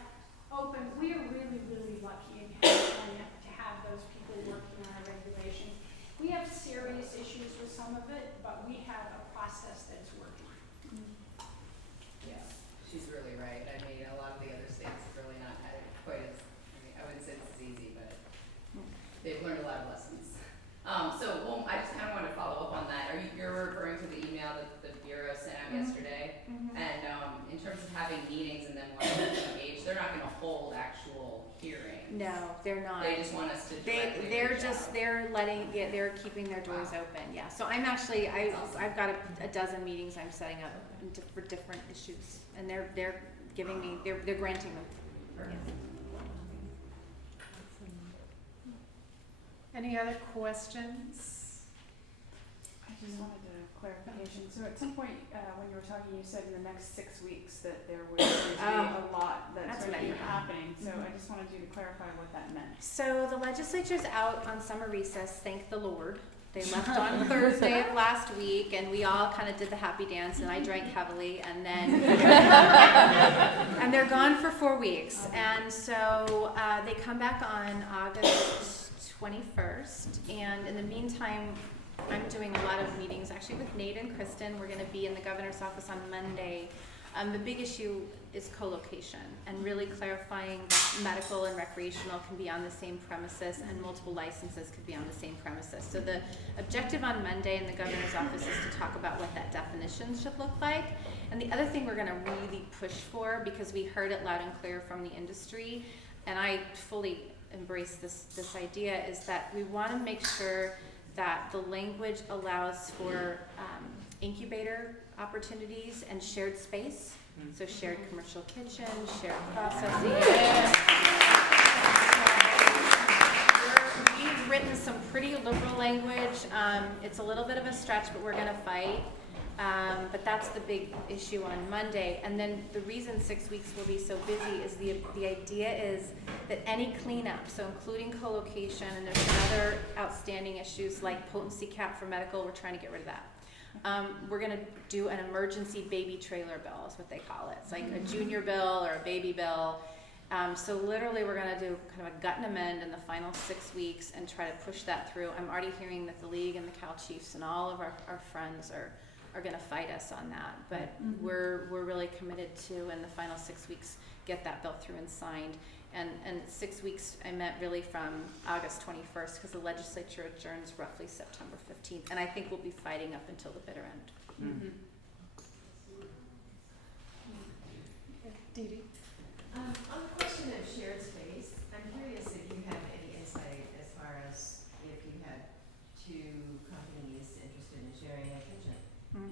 open. We are really, really lucky in California to have those people working on our regulations. We have serious issues with some of it, but we have a process that's working. Yeah, she's really right. I mean, a lot of the other states have really not had it quite as, I wouldn't say it's as easy, but they've learned a lot of lessons. I just kind of want to follow up on that. You're referring to the email that the Bureau sent out yesterday? And in terms of having meetings and then wanting to engage, they're not going to hold actual hearings. No, they're not. They just want us to directly reach out. They're keeping their doors open. Yeah. So I'm actually, I've got a dozen meetings I'm setting up for different issues, and they're giving me, they're granting them. Perfect. Any other questions? I just wanted a clarification. So at some point, when you were talking, you said in the next 6 weeks that there was going to be a lot that's going to be happening. So I just wanted you to clarify what that meant. So the legislature's out on summer recess, thank the Lord. They left on Thursday of last week, and we all kind of did the happy dance, and I drank heavily, and then and they're gone for 4 weeks. And so they come back on August 21st, and in the meantime, I'm doing a lot of meetings, actually with Nate and Kristen. We're going to be in the governor's office on Monday. The big issue is co-location and really clarifying that medical and recreational can be on the same premises and multiple licenses could be on the same premises. So the objective on Monday in the governor's office is to talk about what that definition should look like. And the other thing we're going to really push for, because we heard it loud and clear from the industry, and I fully embrace this idea, is that we want to make sure that the language allows for incubator opportunities and shared space. So shared commercial kitchen, shared processing. We've written some pretty liberal language. It's a little bit of a stretch, but we're going to fight. But that's the big issue on Monday. And then the reason 6 weeks will be so busy is the idea is that any cleanup, so including co-location, and there's some other outstanding issues like potency cap for medical, we're trying to get rid of that. We're going to do an emergency baby trailer bill, is what they call it. It's like a junior bill or a baby bill. So literally we're going to do kind of a gut and amend in the final 6 weeks and try to push that through. I'm already hearing that the league and the Cal Chiefs and all of our friends are going to fight us on that. But we're really committed to, in the final 6 weeks, get that bill through and signed. And 6 weeks, I meant really from August 21st, because the legislature adjourns roughly September 15th. And I think we'll be fighting up until the bitter end. Dee Dee? On the question of shared space, I'm curious if you have any insight as far as if you had two companies interested in sharing a kitchen.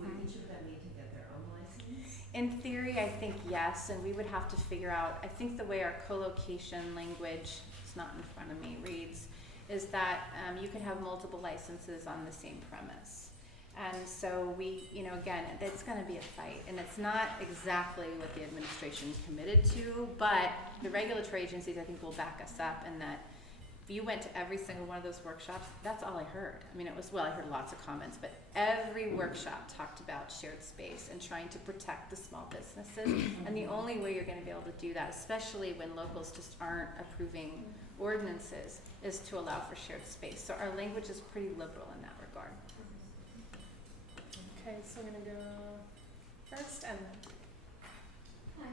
Would each of them need to get their own license? In theory, I think yes, and we would have to figure out, I think the way our co-location language, it's not in front of me, reads, is that you could have multiple licenses on the same premise. And so we, again, it's going to be a fight, and it's not exactly what the administration's committed to, but the regulatory agencies, I think, will back us up in that. If you went to every single one of those workshops, that's all I heard. I mean, I heard lots of comments, but every workshop talked about shared space and trying to protect the small businesses. And the only way you're going to be able to do that, especially when locals just aren't approving ordinances, is to allow for shared space. So our language is pretty liberal in that regard. Okay, so I'm going to go first, and Hi.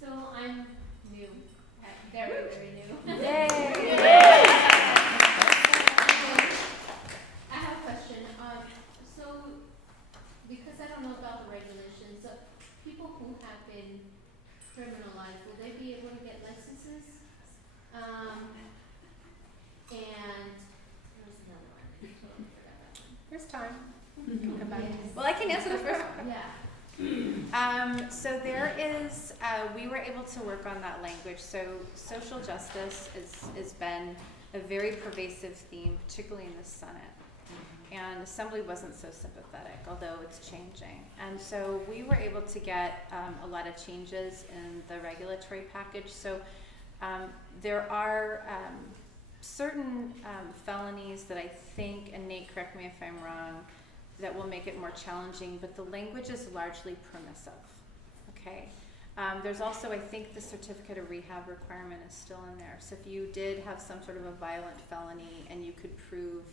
So I'm new, very, very new. Yay! I have a question. So because I don't know about the regulations, people who have been criminalized, will they be able to get licenses? And there's another one. I totally forgot that one. here's time. Come back. Well, I can answer the first one. Yeah. So there is, we were able to work on that language. So social justice has been a very pervasive theme, particularly in the Senate. And Assembly wasn't so sympathetic, although it's changing. And so we were able to get a lot of changes in the regulatory package. So there are certain felonies that I think, and Nate, correct me if I'm wrong, that will make it more challenging, but the language is largely permissive, okay? There's also, I think, the certificate of rehab requirement is still in there. So if you did have some sort of a violent felony and you could prove,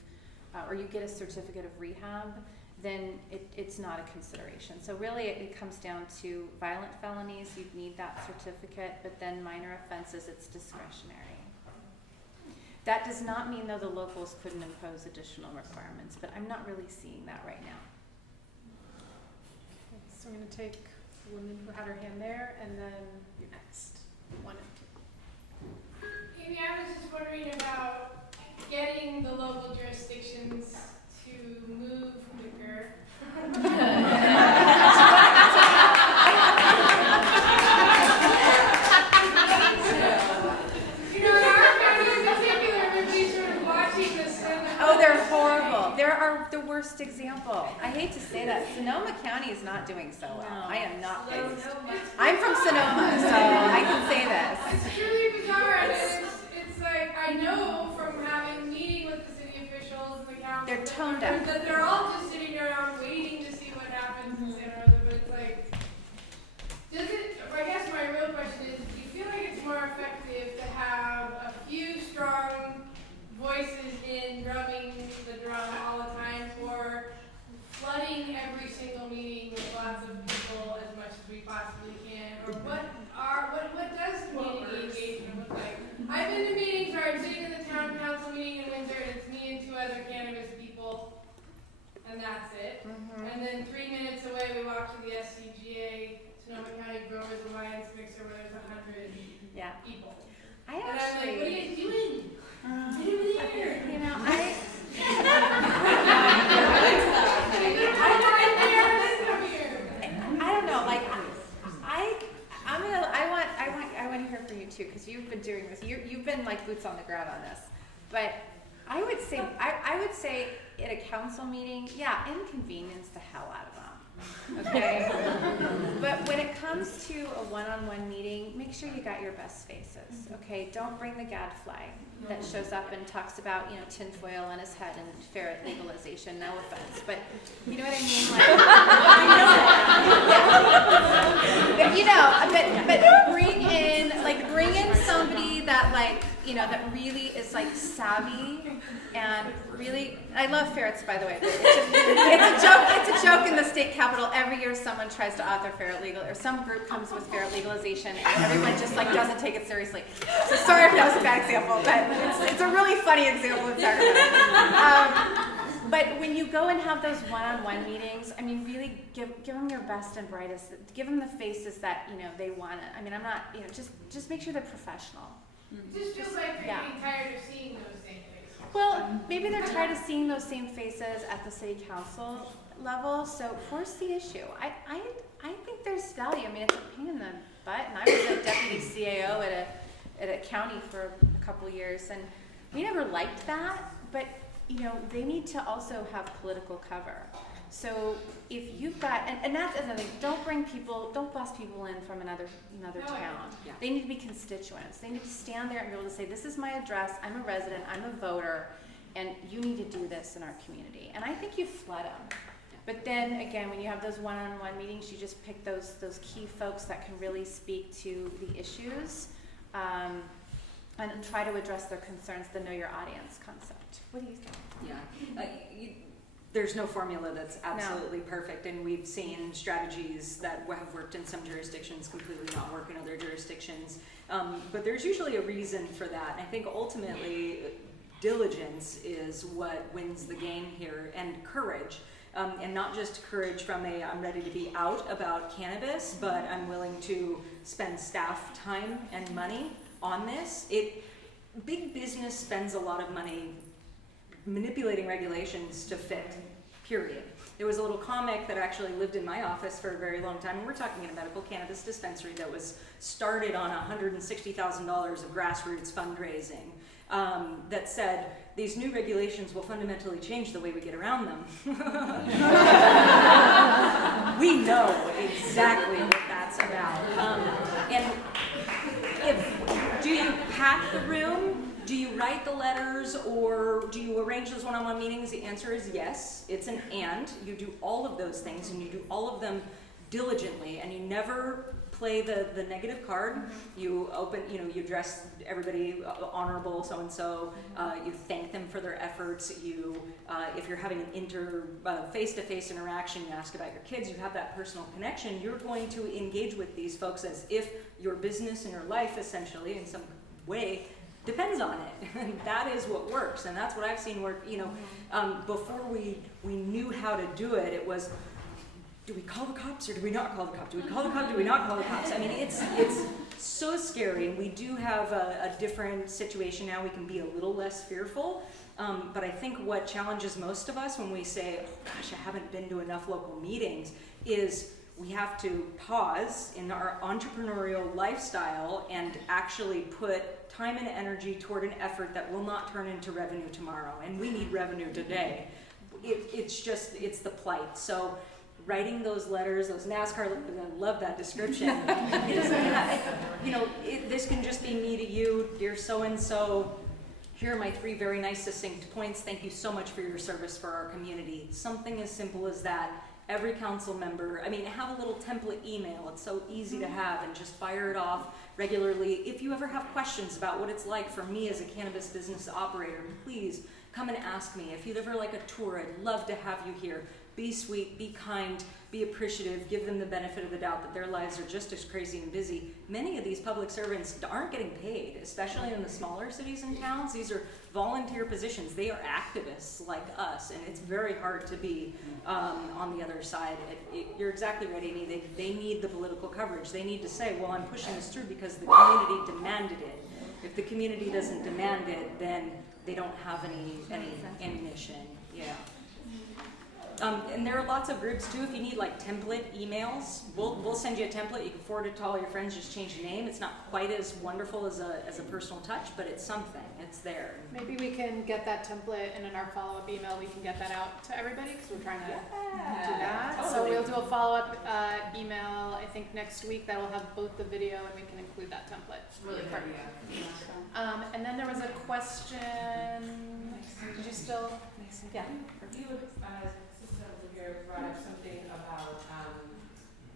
or you get a certificate of rehab, then it's not a consideration. So really it comes down to violent felonies, you'd need that certificate, but then minor offenses, it's discretionary. That does not mean, though, the locals couldn't impose additional requirements, but I'm not really seeing that right now. Okay, so I'm going to take the woman who had her hand there, and then you're next. 1 and 2. Amy, I was just wondering about getting the local jurisdictions to move quicker. They're horrible. They're the worst example. I hate to say that. Sonoma County is not doing so well. I am not pleased. I'm from Sonoma, so I can say this. It's truly bizarre, and it's like, I know from having meeting with the city officials and the council They're tone deaf. But they're all just sitting around waiting to see what happens in Santa Rosa. But it's like, I guess my real question is, do you feel like it's more effective to have a few strong voices in drumming the drum all the time, or flooding every single meeting with lots of people as much as we possibly can? Or what does community engagement look like? I've been to meetings where I'm sitting in the town council meeting in Windsor and it's me and 2 other cannabis people, and that's it. And then 3 minutes away we walk to the SCGA, Sonoma County Growers Alliance mixer, where there's 100 people. And I'm like, what are you doing? Get over there. You know, I don't know, like, I want to hear from you too, because you've been doing this. You've been like boots on the ground on this. But I would say at a council meeting, yeah, inconvenience the hell out of them. Okay? But when it comes to a one-on-one meeting, make sure you got your best faces. Okay? Don't bring the gadfly that shows up and talks about, tinfoil on his head and ferret legalization. No offense, but you know what I mean? Like, but bring in somebody that that really is like savvy and really. I love ferrets, by the way. It's a joke in the state capitol. Every year, someone tries to author ferret legal, or some group comes with ferret legalization, and everyone just doesn't take it seriously. So sorry if that was a bad example, but it's a really funny example in Sacramento. But when you go and have those one-on-one meetings, I mean, really give them your best and brightest. Give them the faces that they want to. I mean, I'm not. Just make sure they're professional. It just feels like they're getting tired of seeing those same faces. Well, maybe they're tired of seeing those same faces at the city council level. So force the issue. I think there's value. I mean, it's a pain in the butt. And I was a deputy CAO at a county for a couple of years, and we never liked that. But they need to also have political cover. So if you've got, and that's another thing, don't bus people in from another town. Yeah. They need to be constituents. They need to stand there and be able to say, this is my address, I'm a resident, I'm a voter, and you need to do this in our community. And I think you flood them. But then again, when you have those one-on-one meetings, you just pick those key folks that can really speak to the issues, and try to address their concerns, the know your audience concept. What do you think? Yeah. There's no formula that's absolutely perfect, and we've seen strategies that have worked in some jurisdictions completely not work in other jurisdictions. But there's usually a reason for that. And I think ultimately diligence is what wins the game here, and courage. And not just courage from I'm ready to be out about cannabis, but I'm willing to spend staff time and money on this. Big business spends a lot of money manipulating regulations to fit, period. There was a little comic that actually lived in my office for a very long time, and we're talking in a medical cannabis dispensary that was started on $160,000 of grassroots fundraising, that said, these new regulations will fundamentally change the way we get around them. We know exactly what that's about. Do you pack the room? Do you write the letters, or do you arrange those one-on-one meetings? The answer is yes. It's an and. You do all of those things, and you do all of them diligently, and you never play the negative card. You you address everybody, honorable so-and-so. You thank them for their efforts. If you're having an face-to-face interaction, you ask about your kids, you have that personal connection. You're going to engage with these folks as if your business and your life, essentially, in some way, depends on it. And that is what works, and that's what I've seen work. Before we knew how to do it, it was, do we call the cops or do we not call the cops? Do we call the cops? Do we not call the cops? I mean, it's so scary, and we do have a different situation now. We can be a little less fearful, but I think what challenges most of us when we say, oh gosh, I haven't been to enough local meetings, is we have to pause in our entrepreneurial lifestyle and actually put time and energy toward an effort that will not turn into revenue tomorrow. And we need revenue today. It's the plight. So writing those letters, those NASCAR, I love that description. It doesn't have, this can just be me to you, dear so-and-so. Here are my 3 very nice succinct points. Thank you so much for your service for our community. Something as simple as that. Every council member, have a little template email. It's so easy to have, and just fire it off regularly. If you ever have questions about what it's like for me as a cannabis business operator, please come and ask me. If you'd ever like a tour, I'd love to have you here. Be sweet, be kind, be appreciative, give them the benefit of the doubt that their lives are just as crazy and busy. Many of these public servants aren't getting paid, especially in the smaller cities and towns. These are volunteer positions. They are activists like us, and it's very hard to be on the other side. You're exactly right, Amy. They need the political coverage. They need to say, well, I'm pushing this through because the community demanded it. If the community doesn't demand it, then they don't have any ammunition. Yeah. And there are lots of groups too. If you need like template emails, we'll send you a template. You can forward it to all your friends. Just change your name. It's not quite as wonderful as a personal touch, but it's something. It's there. Maybe we can get that template, and in our follow-up email, we can get that out to everybody because we're trying to do that. Totally. So we'll do a follow-up email. I think next week that will have both the video, and we can include that template. Really good, yeah. And then there was a question. Did you still? Yeah. You Sister over here brought up something about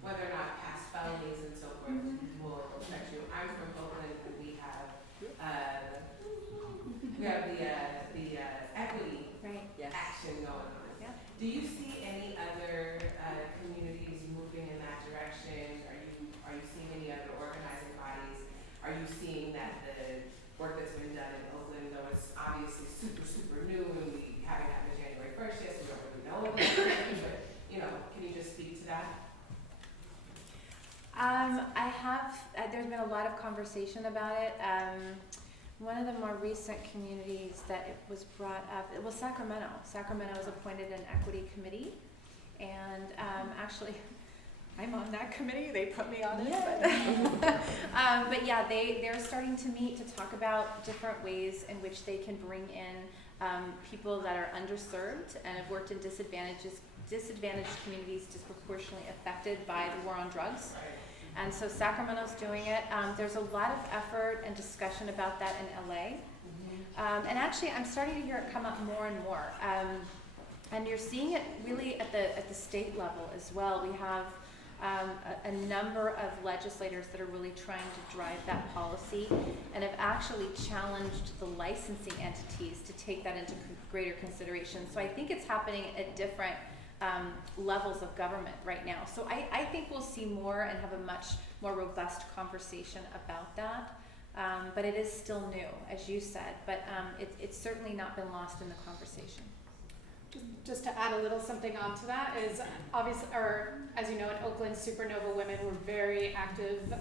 whether or not past felonies and so forth will affect you. I'm from Oakland, and we have the equity action going on. Yeah. Do you see any other communities moving in that direction? Are you seeing any other organizing bodies? Are you seeing that the work that's been done in Oakland, though it's obviously super new, and we haven't had the January 1st yet, so we don't really know what it's going to be, but can you just speak to that? I have, there's been a lot of conversation about it. One of the more recent communities that it was brought up, it was Sacramento. Sacramento was appointed an equity committee, and actually, I'm on that committee. They put me on it. But yeah, they're starting to meet to talk about different ways in which they can bring in people that are underserved and have worked in disadvantaged communities disproportionately affected by the war on drugs. And so Sacramento's doing it. There's a lot of effort and discussion about that in LA. And actually, I'm starting to hear it come up more and more. And you're seeing it really at the state level as well. We have a number of legislators that are really trying to drive that policy and have actually challenged the licensing entities to take that into greater consideration. So I think it's happening at different levels of government right now. So I think we'll see more and have a much more robust conversation about that. But it is still new, as you said, but it's certainly not been lost in the conversation. Just to add a little something onto that is obviously, or as you know, in Oakland, Supernova Women were very active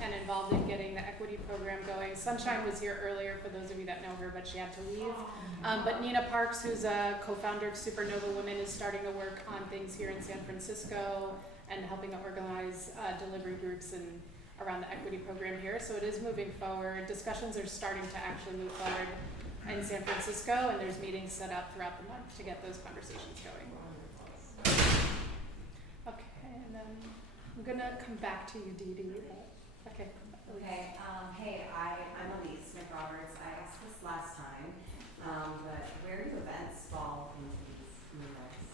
and involved in getting the equity program going. Sunshine was here earlier, for those of you that know her, but she had to leave. But Nina Parks, who's a co-founder of Supernova Women, is starting to work on things here in San Francisco and helping to organize delivery groups and around the equity program here. So it is moving forward. Discussions are starting to actually move forward in San Francisco, and there's meetings set up throughout the month to get those conversations going. Okay, and then I'm gonna come back to you, Dee Dee. Okay. Okay. Hey, I'm Elise McRoberts. I asked this last time, but where do events fall into these emails?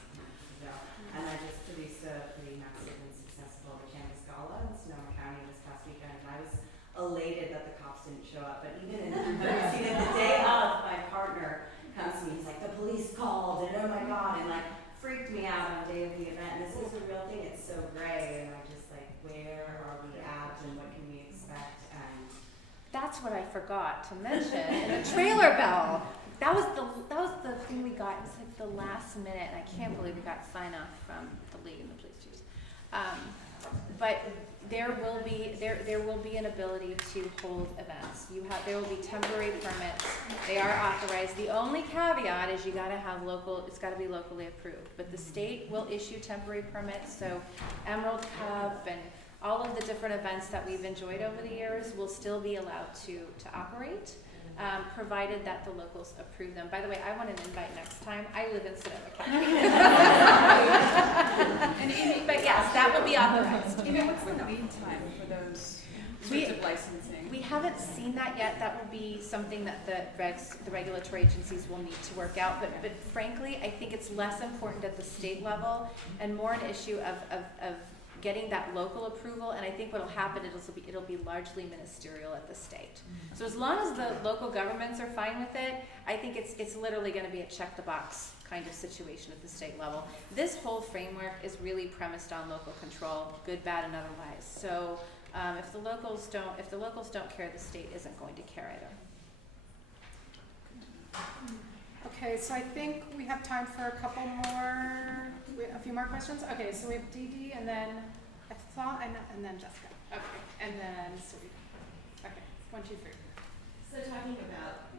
And I just produced a pretty massive and successful Cannabis Gala in Sonoma County this past weekend, and I was elated that the cops didn't show up. But even in the day of, my partner comes to me. He's like, the police called, and oh my god, and like freaked me out on the day of the event. And this is a real thing. It's so gray, and I'm just like, where are we at, and what can we expect? And that's what I forgot to mention. The trailer bell. That was the thing we got. It was like the last minute, and I can't believe we got sign off from the league and the police chiefs. But there will be an ability to hold events. There will be temporary permits. They are authorized. The only caveat is you got to have it's got to be locally approved. But the state will issue temporary permits. So Emerald Cup and all of the different events that we've enjoyed over the years will still be allowed to operate, provided that the locals approve them. By the way, I want an invite next time. I live in Sonoma County. But yes, that will be authorized. What's the lead time for those? sorts of licensing. We haven't seen that yet. That will be something that the regulatory agencies will need to work out. But frankly, I think it's less important at the state level and more an issue of getting that local approval. And I think what will happen, it'll be largely ministerial at the state. So as long as the local governments are fine with it, I think it's literally going to be a check the box kind of situation at the state level. This whole framework is really premised on local control, good, bad, and otherwise. So if the locals don't care, the state isn't going to care either. Okay, so I think we have time for a few more questions. Okay, so we have Dee Dee, and then and then Jessica. Okay, and then Sarita. Okay, 1, 2, 3. So talking about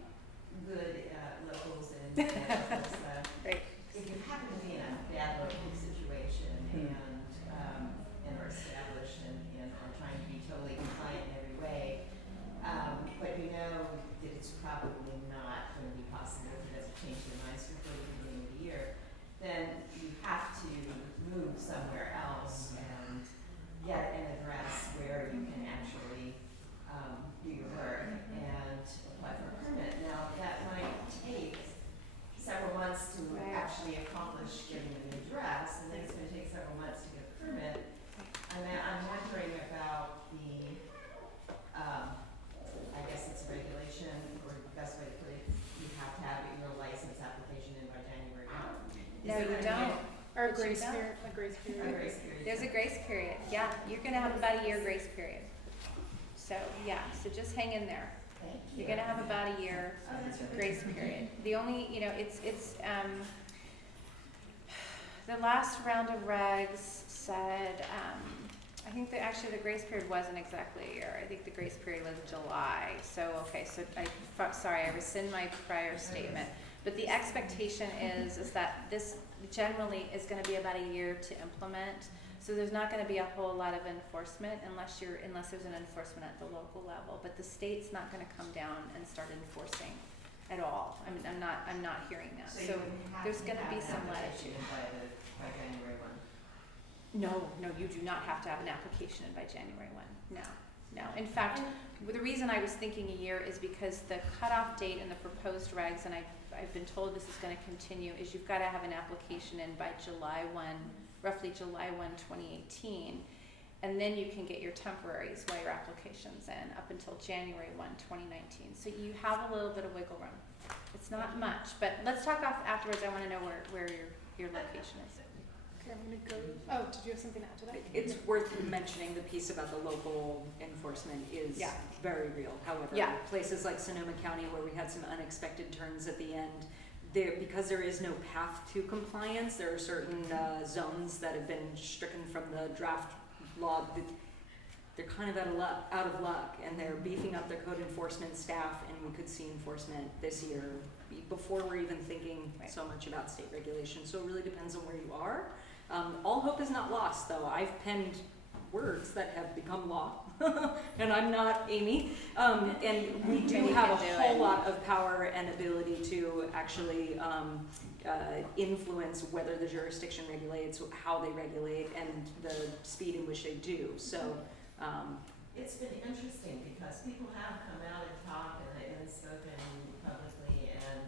good locals and locals, Right. if you happen to be in a bad local situation and are established and are trying to be totally compliant in every way, but you know that it's probably not going to be possible for them to change their minds before the beginning of the year, then you have to move somewhere else and get an address where you can actually do your work and apply for a permit. Now, that might take several months to actually accomplish getting an address, and then it's going to take several months to get a permit. And then I'm wondering about the, I guess it's a regulation, or the best way to put it, you have to have your license application in by January 1. No, you don't. Or a grace period. A grace period. There's a grace period. Yeah, you're going to have about a year grace period. So yeah, so just hang in there. You're going to have about a year grace period. The only, it's the last round of regs said, I think that actually the grace period wasn't exactly a year. I think the grace period was July. So, okay, so I rescind my prior statement. But the expectation is that this generally is going to be about a year to implement. So there's not going to be a whole lot of enforcement unless there's an enforcement at the local level. But the state's not going to come down and start enforcing at all. I mean, I'm not hearing that. So there's going to be some latitude. By January 1. No, you do not have to have an application in by January 1. No. In fact, the reason I was thinking a year is because the cutoff date in the proposed regs, and I've been told this is going to continue, is you've got to have an application in by roughly July 1, 2018, and then you can get your temporaries while your application's in up until January 1, 2019. So you have a little bit of wiggle room. It's not much, but let's talk afterwards. I want to know where your location is. Okay, I'm going to go. Oh, did you have something to add to that? It's worth mentioning the piece about the local enforcement is very real. However, places like Sonoma County, where we had some unexpected turns at the end, because there is no path to compliance, there are certain zones that have been stricken from the draft law. They're kind of out of luck, and they're beefing up their code enforcement staff, and we could see enforcement this year before we're even thinking so much about state regulation. So it really depends on where you are. All hope is not lost, though. I've penned words that have become law, and I'm not Amy. And we do have a whole lot of power and ability to actually influence whether the jurisdiction regulates, how they regulate, and the speed in which they do. So it's been interesting because people have come out and talked and spoken publicly, and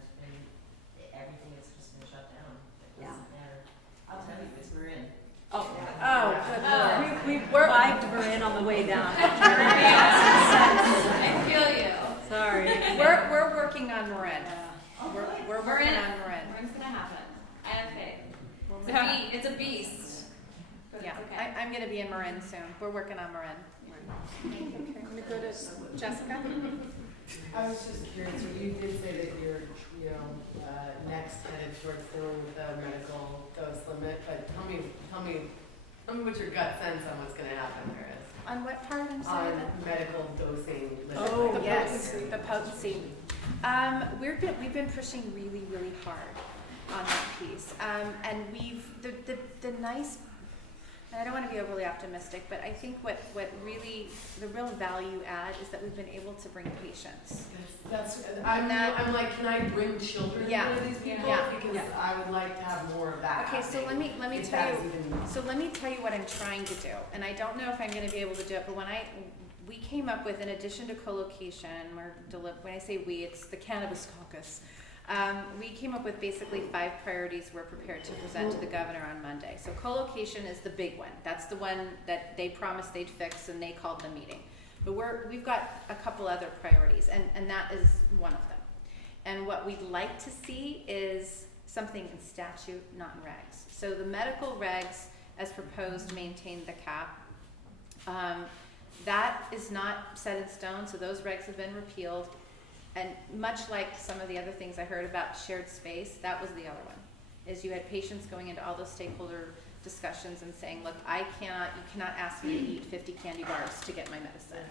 everything has just been shut down. It doesn't matter. I'll tell you, it's Marin. Good Lord. We vibed Marin on the way down. I feel you. Sorry. We're working on Marin. We're working on Marin. Marin's gonna happen. I have faith. It's a beast. But Yeah, it's okay. I'm going to be in Marin soon. We're working on Marin. Okay, I'm going to go to Jessica. I was just curious, you did say that you're, next headed towards dealing with the medical dose limit, but tell me what your gut sense on what's going to happen there is. On what part? I'm sorry. On medical dosing limit. Oh, yes, the potency. We've been pushing really, really hard on that piece, and the nice. And I don't want to be overly optimistic, but I think what really the real value add is that we've been able to bring patients. I'm like, can I bring children to these people? Because I would like to have more of that. Okay, so let me tell you. So let me tell you what I'm trying to do, and I don't know if I'm going to be able to do it. But we came up with, in addition to co-location, when I say we, it's the Cannabis Caucus. We came up with basically 5 priorities we're prepared to present to the governor on Monday. So co-location is the big one. That's the one that they promised they'd fix and they called the meeting. But we've got a couple other priorities, and that is one of them. And what we'd like to see is something in statute, not in regs. So the medical regs, as proposed, maintain the cap. That is not set in stone, so those regs have been repealed. And much like some of the other things I heard about shared space, that was the other one, is you had patients going into all those stakeholder discussions and saying, look, you cannot ask me to eat 50 candy bars to get my medicine.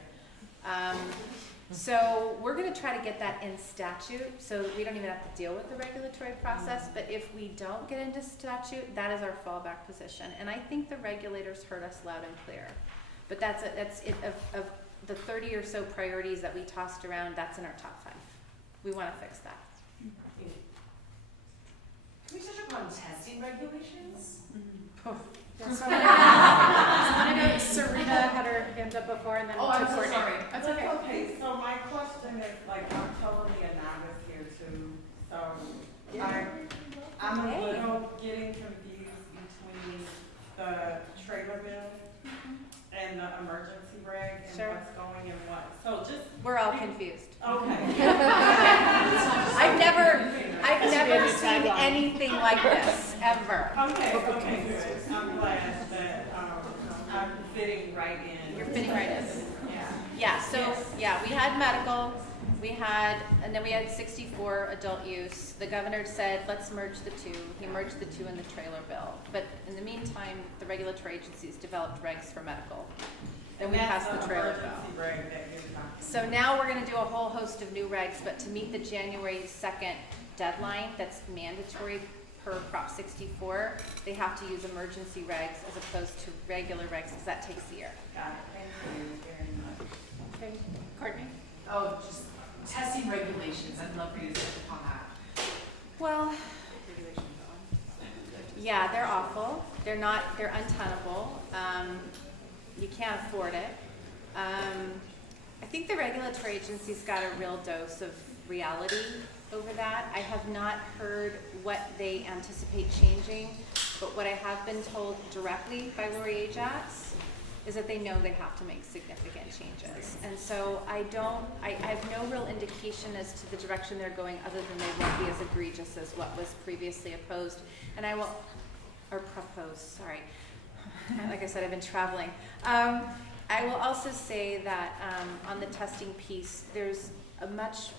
So we're gonna try to get that in statute so that we don't even have to deal with the regulatory process, but if we don't get into statute, that is our fallback position. And I think the regulators heard us loud and clear. But that's it of the 30 or so priorities that we tossed around, that's in our top 5. We want to fix that. Can we touch upon testing regulations? Yes. I know Serena had her hand up before, and then I'm so Courtney. sorry. That's okay. Okay, so my question is, like, I'm totally a novice here too, so I'm a little getting confused between the trailer bill and the emergency reg and what's going and what. So just we're all confused. Okay. I've never seen anything like this ever. Okay, good. I'm glad that I'm fitting right in. You're fitting right in. Yeah. Yeah. So we had medical, and then we had 64 adult use. The governor said, let's merge the 2. He merged the 2 in the trailer bill. But in the meantime, the regulatory agencies developed regs for medical. Then we passed the trailer bill. So now we're going to do a whole host of new regs, but to meet the January 2nd deadline, that's mandatory per Prop 64, they have to use emergency regs as opposed to regular regs because that takes a year. Got it. Thank you very much. Okay, Courtney? Oh, just testing regulations. I'd love for you to touch upon that. Well, yeah, they're awful. They're untenable. You can't afford it. I think the regulatory agency's got a real dose of reality over that. I have not heard what they anticipate changing, but what I have been told directly by Lori Ajax is that they know they have to make significant changes. And so I have no real indication as to the direction they're going other than they won't be as egregious as what was previously opposed. And proposed, sorry. Like I said, I've been traveling. I will also say that on the testing piece, there's a much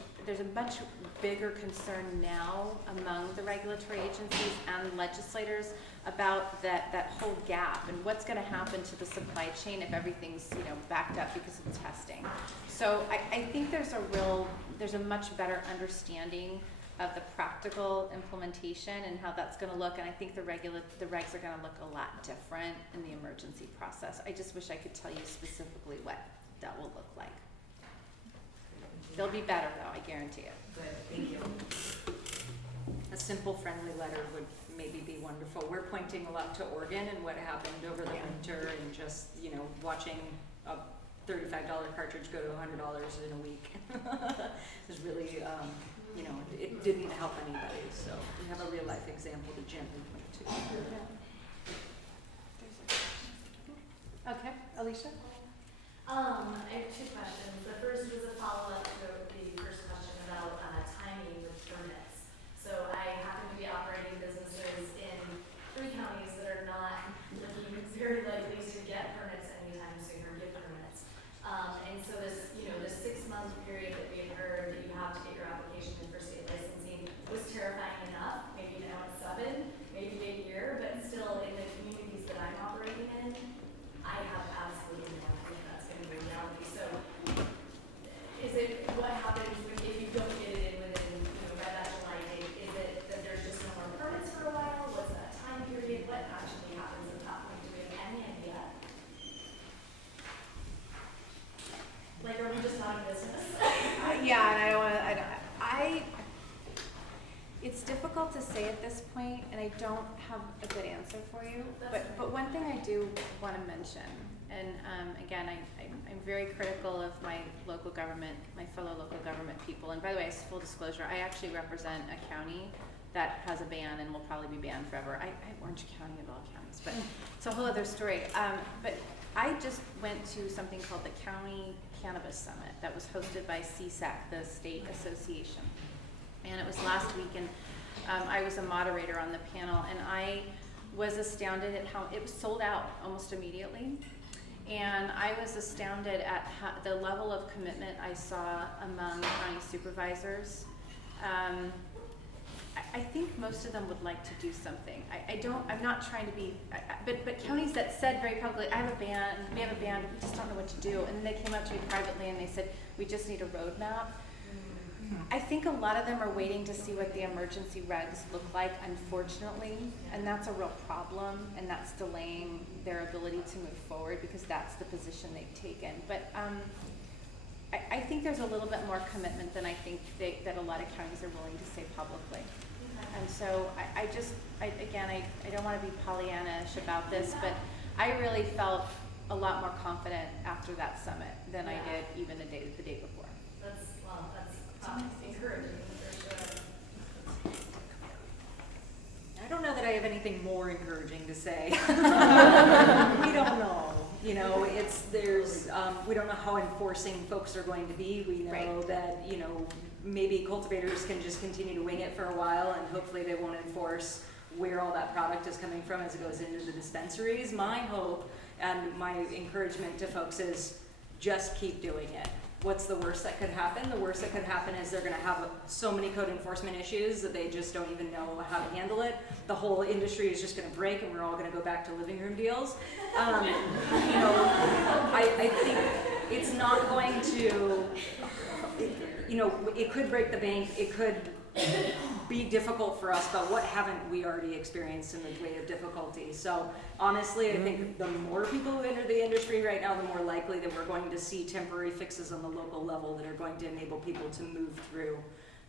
bigger concern now among the regulatory agencies and legislators about that whole gap and what's going to happen to the supply chain if everything's backed up because of testing. So I think there's a much better understanding of the practical implementation and how that's going to look, and I think the regs are going to look a lot different in the emergency process. I just wish I could tell you specifically what that will look like. They'll be better though, I guarantee it. Good, thank you. A simple, friendly letter would maybe be wonderful. We're pointing a lot to Oregon and what happened over the winter, and just watching a $35 cartridge go to $100 in a week. It's really. It didn't help anybody, so we have a real life example to gently point to. Okay, Alicia? I have 2 questions. The first was a follow-up to the first question about timing with permits. So I happen to be operating businesses in 3 counties that are not looking very likely to get permits anytime soon or get permits. And so this 6-month period that we had heard that you have to get your application in for state licensing was terrifying enough. Maybe now it's 7, maybe a year, but still in the communities that I'm operating in, I have absolutely no idea that's going to be reality. So what happens difficult to say at this point, and I don't have a good answer for you. But one thing I do want to mention, and again, I'm very critical of my local government, my fellow local government people. And by the way, full disclosure, I actually represent a county that has a ban and will probably be banned forever. I Orange County of all counties, but it's a whole other story. But I just went to something called the County Cannabis Summit that was hosted by CSAC, the state association. And it was last week, and I was a moderator on the panel, and I was astounded at how it was sold out almost immediately. And I was astounded at how, the level of commitment I saw among county supervisors. I think most of them would like to do something. I'm not trying to be, but counties that said very publicly, we have a ban, we just don't know what to do. And then they came up to me privately and they said, we just need a roadmap. I think a lot of them are waiting to see what the emergency regs look like, unfortunately, and that's a real problem, and that's delaying their ability to move forward because that's the position they've taken. But I think there's a little bit more commitment than I think that a lot of counties are willing to say publicly. And so I don't want to be Pollyanna-ish about this, but I really felt a lot more confident after that summit than I did even the day before. That's encouraging for sure. I don't know that I have anything more encouraging to say. We don't know. You know, we don't know how enforcing folks are going to be. We know that, maybe cultivators can just continue to wing it for a while, and hopefully they won't enforce where all that product is coming from as it goes into the dispensaries. My hope and my encouragement to folks is just keep doing it. What's the worst that could happen? The worst that could happen is they're going to have so many code enforcement issues that they just don't even know how to handle it. The whole industry is just going to break, and we're all going to go back to living room deals. I think it's not going to, it could break the bank. It could be difficult for us, but what haven't we already experienced in the way of difficulty? So honestly, I think the more people who enter the industry right now, the more likely that we're going to see temporary fixes on the local level that are going to enable people to move through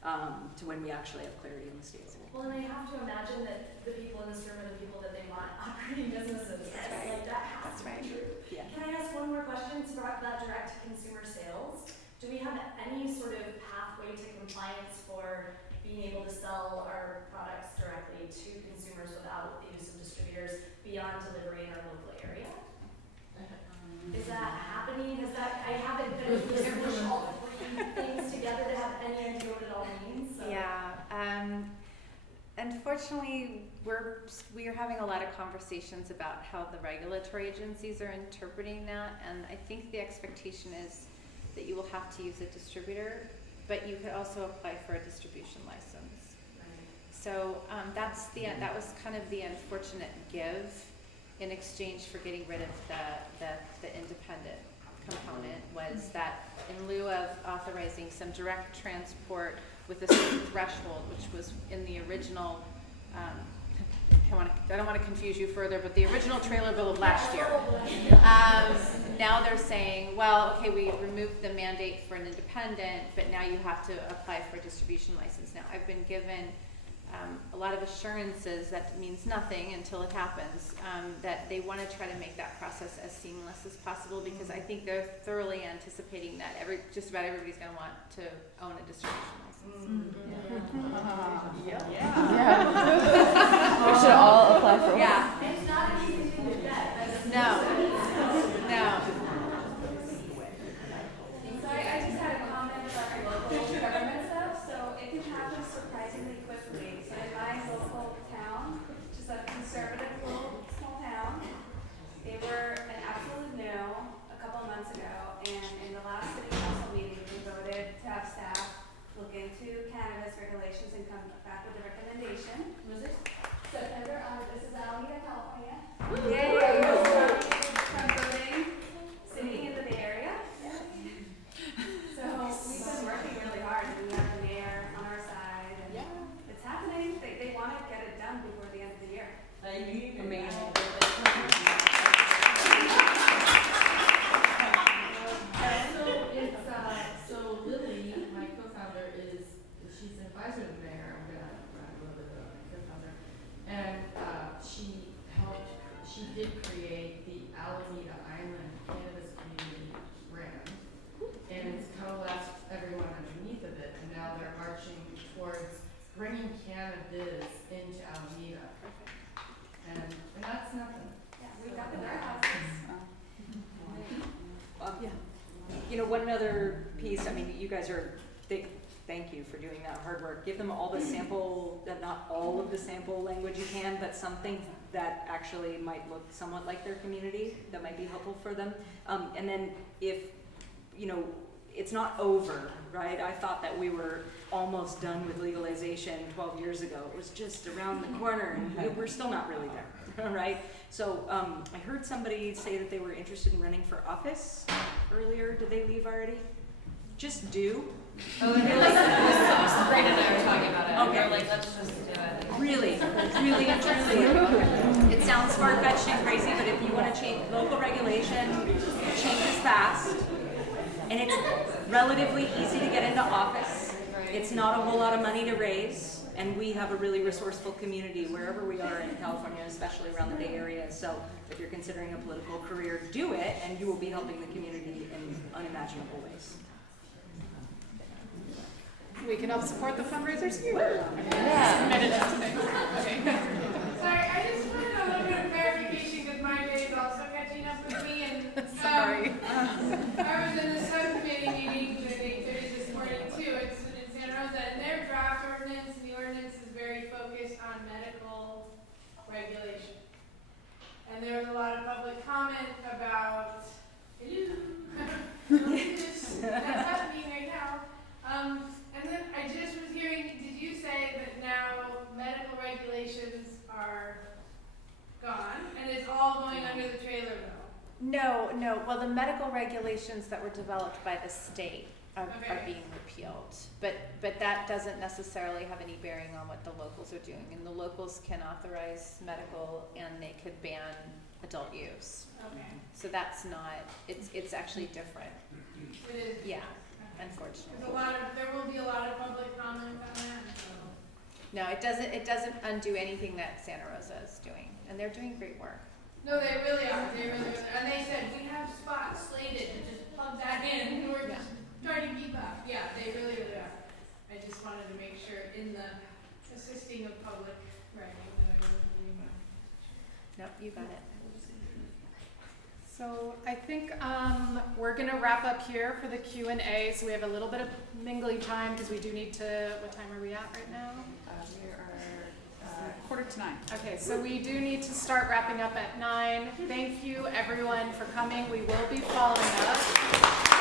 to when we actually have clarity on the state level. Well, and I have to imagine that the people in this room are the people that they want operating businesses. That's right. Like that has to be true. Yeah. Can I ask one more question about that direct to consumer sales? Do we have any sort of pathway to compliance for being able to sell our products directly to consumers without the use of distributors beyond delivery in our local area? Is that happening? I haven't been able to push all three things together to have any idea what it all means. So. Yeah. Unfortunately, we are having a lot of conversations about how the regulatory agencies are interpreting that, and I think the expectation is that you will have to use a distributor, but you could also apply for a distribution license. So that was kind of the unfortunate give in exchange for getting rid of the independent component, was that in lieu of authorizing some direct transport with a certain threshold, which was in the original, I don't want to confuse you further, but the original trailer bill of last year. Now they're saying, well, okay, we removed the mandate for an independent, but now you have to apply for a distribution license. Now, I've been given a lot of assurances that means nothing until it happens, that they want to try to make that process as seamless as possible, because I think they're thoroughly anticipating that just about everybody's going to want to own a distribution license. We should all apply for one. Yeah. It's not an easy thing to get. No. So I just had a comment about our local government stuff. So it can happen surprisingly quickly. So in my local town, which is a conservative little small town, they were an absolute no a couple of months ago. And in the last city council meeting, we voted to have staff look into cannabis regulations and come back with a recommendation. Was it September? This is Alameda, California. Yay! one other piece, I mean, you guys are, thank you for doing that hard work. Give them all the sample, not all of the sample language you can, but something that actually might look somewhat like their community, that might be helpful for them. And then if, it's not over, right? I thought that we were almost done with legalization 12 years ago. It was just around the corner, and we're still not really there, right? So I heard somebody say that they were interested in running for office earlier. Did they leave already? Just do. Oh, and really, Brandon and I were talking about it. Okay. We're like, let's just do it. Really, truly. It sounds far-fetched and crazy, but if you want to change local regulation, changes fast, and it's relatively easy to get into office. It's not a whole lot of money to raise, and we have a really resourceful community wherever we are in California, especially around the Bay Area. So if you're considering a political career, do it, and you will be helping the community in unimaginable ways. We can help support the fundraisers here. Sorry, I just wanted a little bit of clarification because my day is also catching up with me. And Sorry. I was in a subcommittee meeting at 8:30 this morning too. It's in Santa Rosa, and their draft ordinance, the ordinance is very focused on medical regulation. And there was a lot of public comment about, that's happening right now. And then I just was hearing, did you say that now medical regulations are gone and it's all going under the trailer bill? No. Well, the medical regulations that were developed by the state are being repealed, but that doesn't necessarily have any bearing on what the locals are doing. And the locals can authorize medical, and they could ban adult use. Okay. So that's not. It's actually different. It is. Yeah. Unfortunately. There will be a lot of public comment on that. No, it doesn't undo anything that Santa Rosa is doing, and they're doing great work. No, they really are. They really are. And they said we have spots slated to just plug that in, and we're just trying to keep up. Yeah, they really, really are. I just wanted to make sure in the assisting of public writing that I wasn't doing that. Nope, you got it. So I think we're going to wrap up here for the Q&A. So we have a little bit of mingling time because we do need to, what time are we at right now? We are 8:45. Okay, so we do need to start wrapping up at 9. Thank you everyone for coming. We will be following up.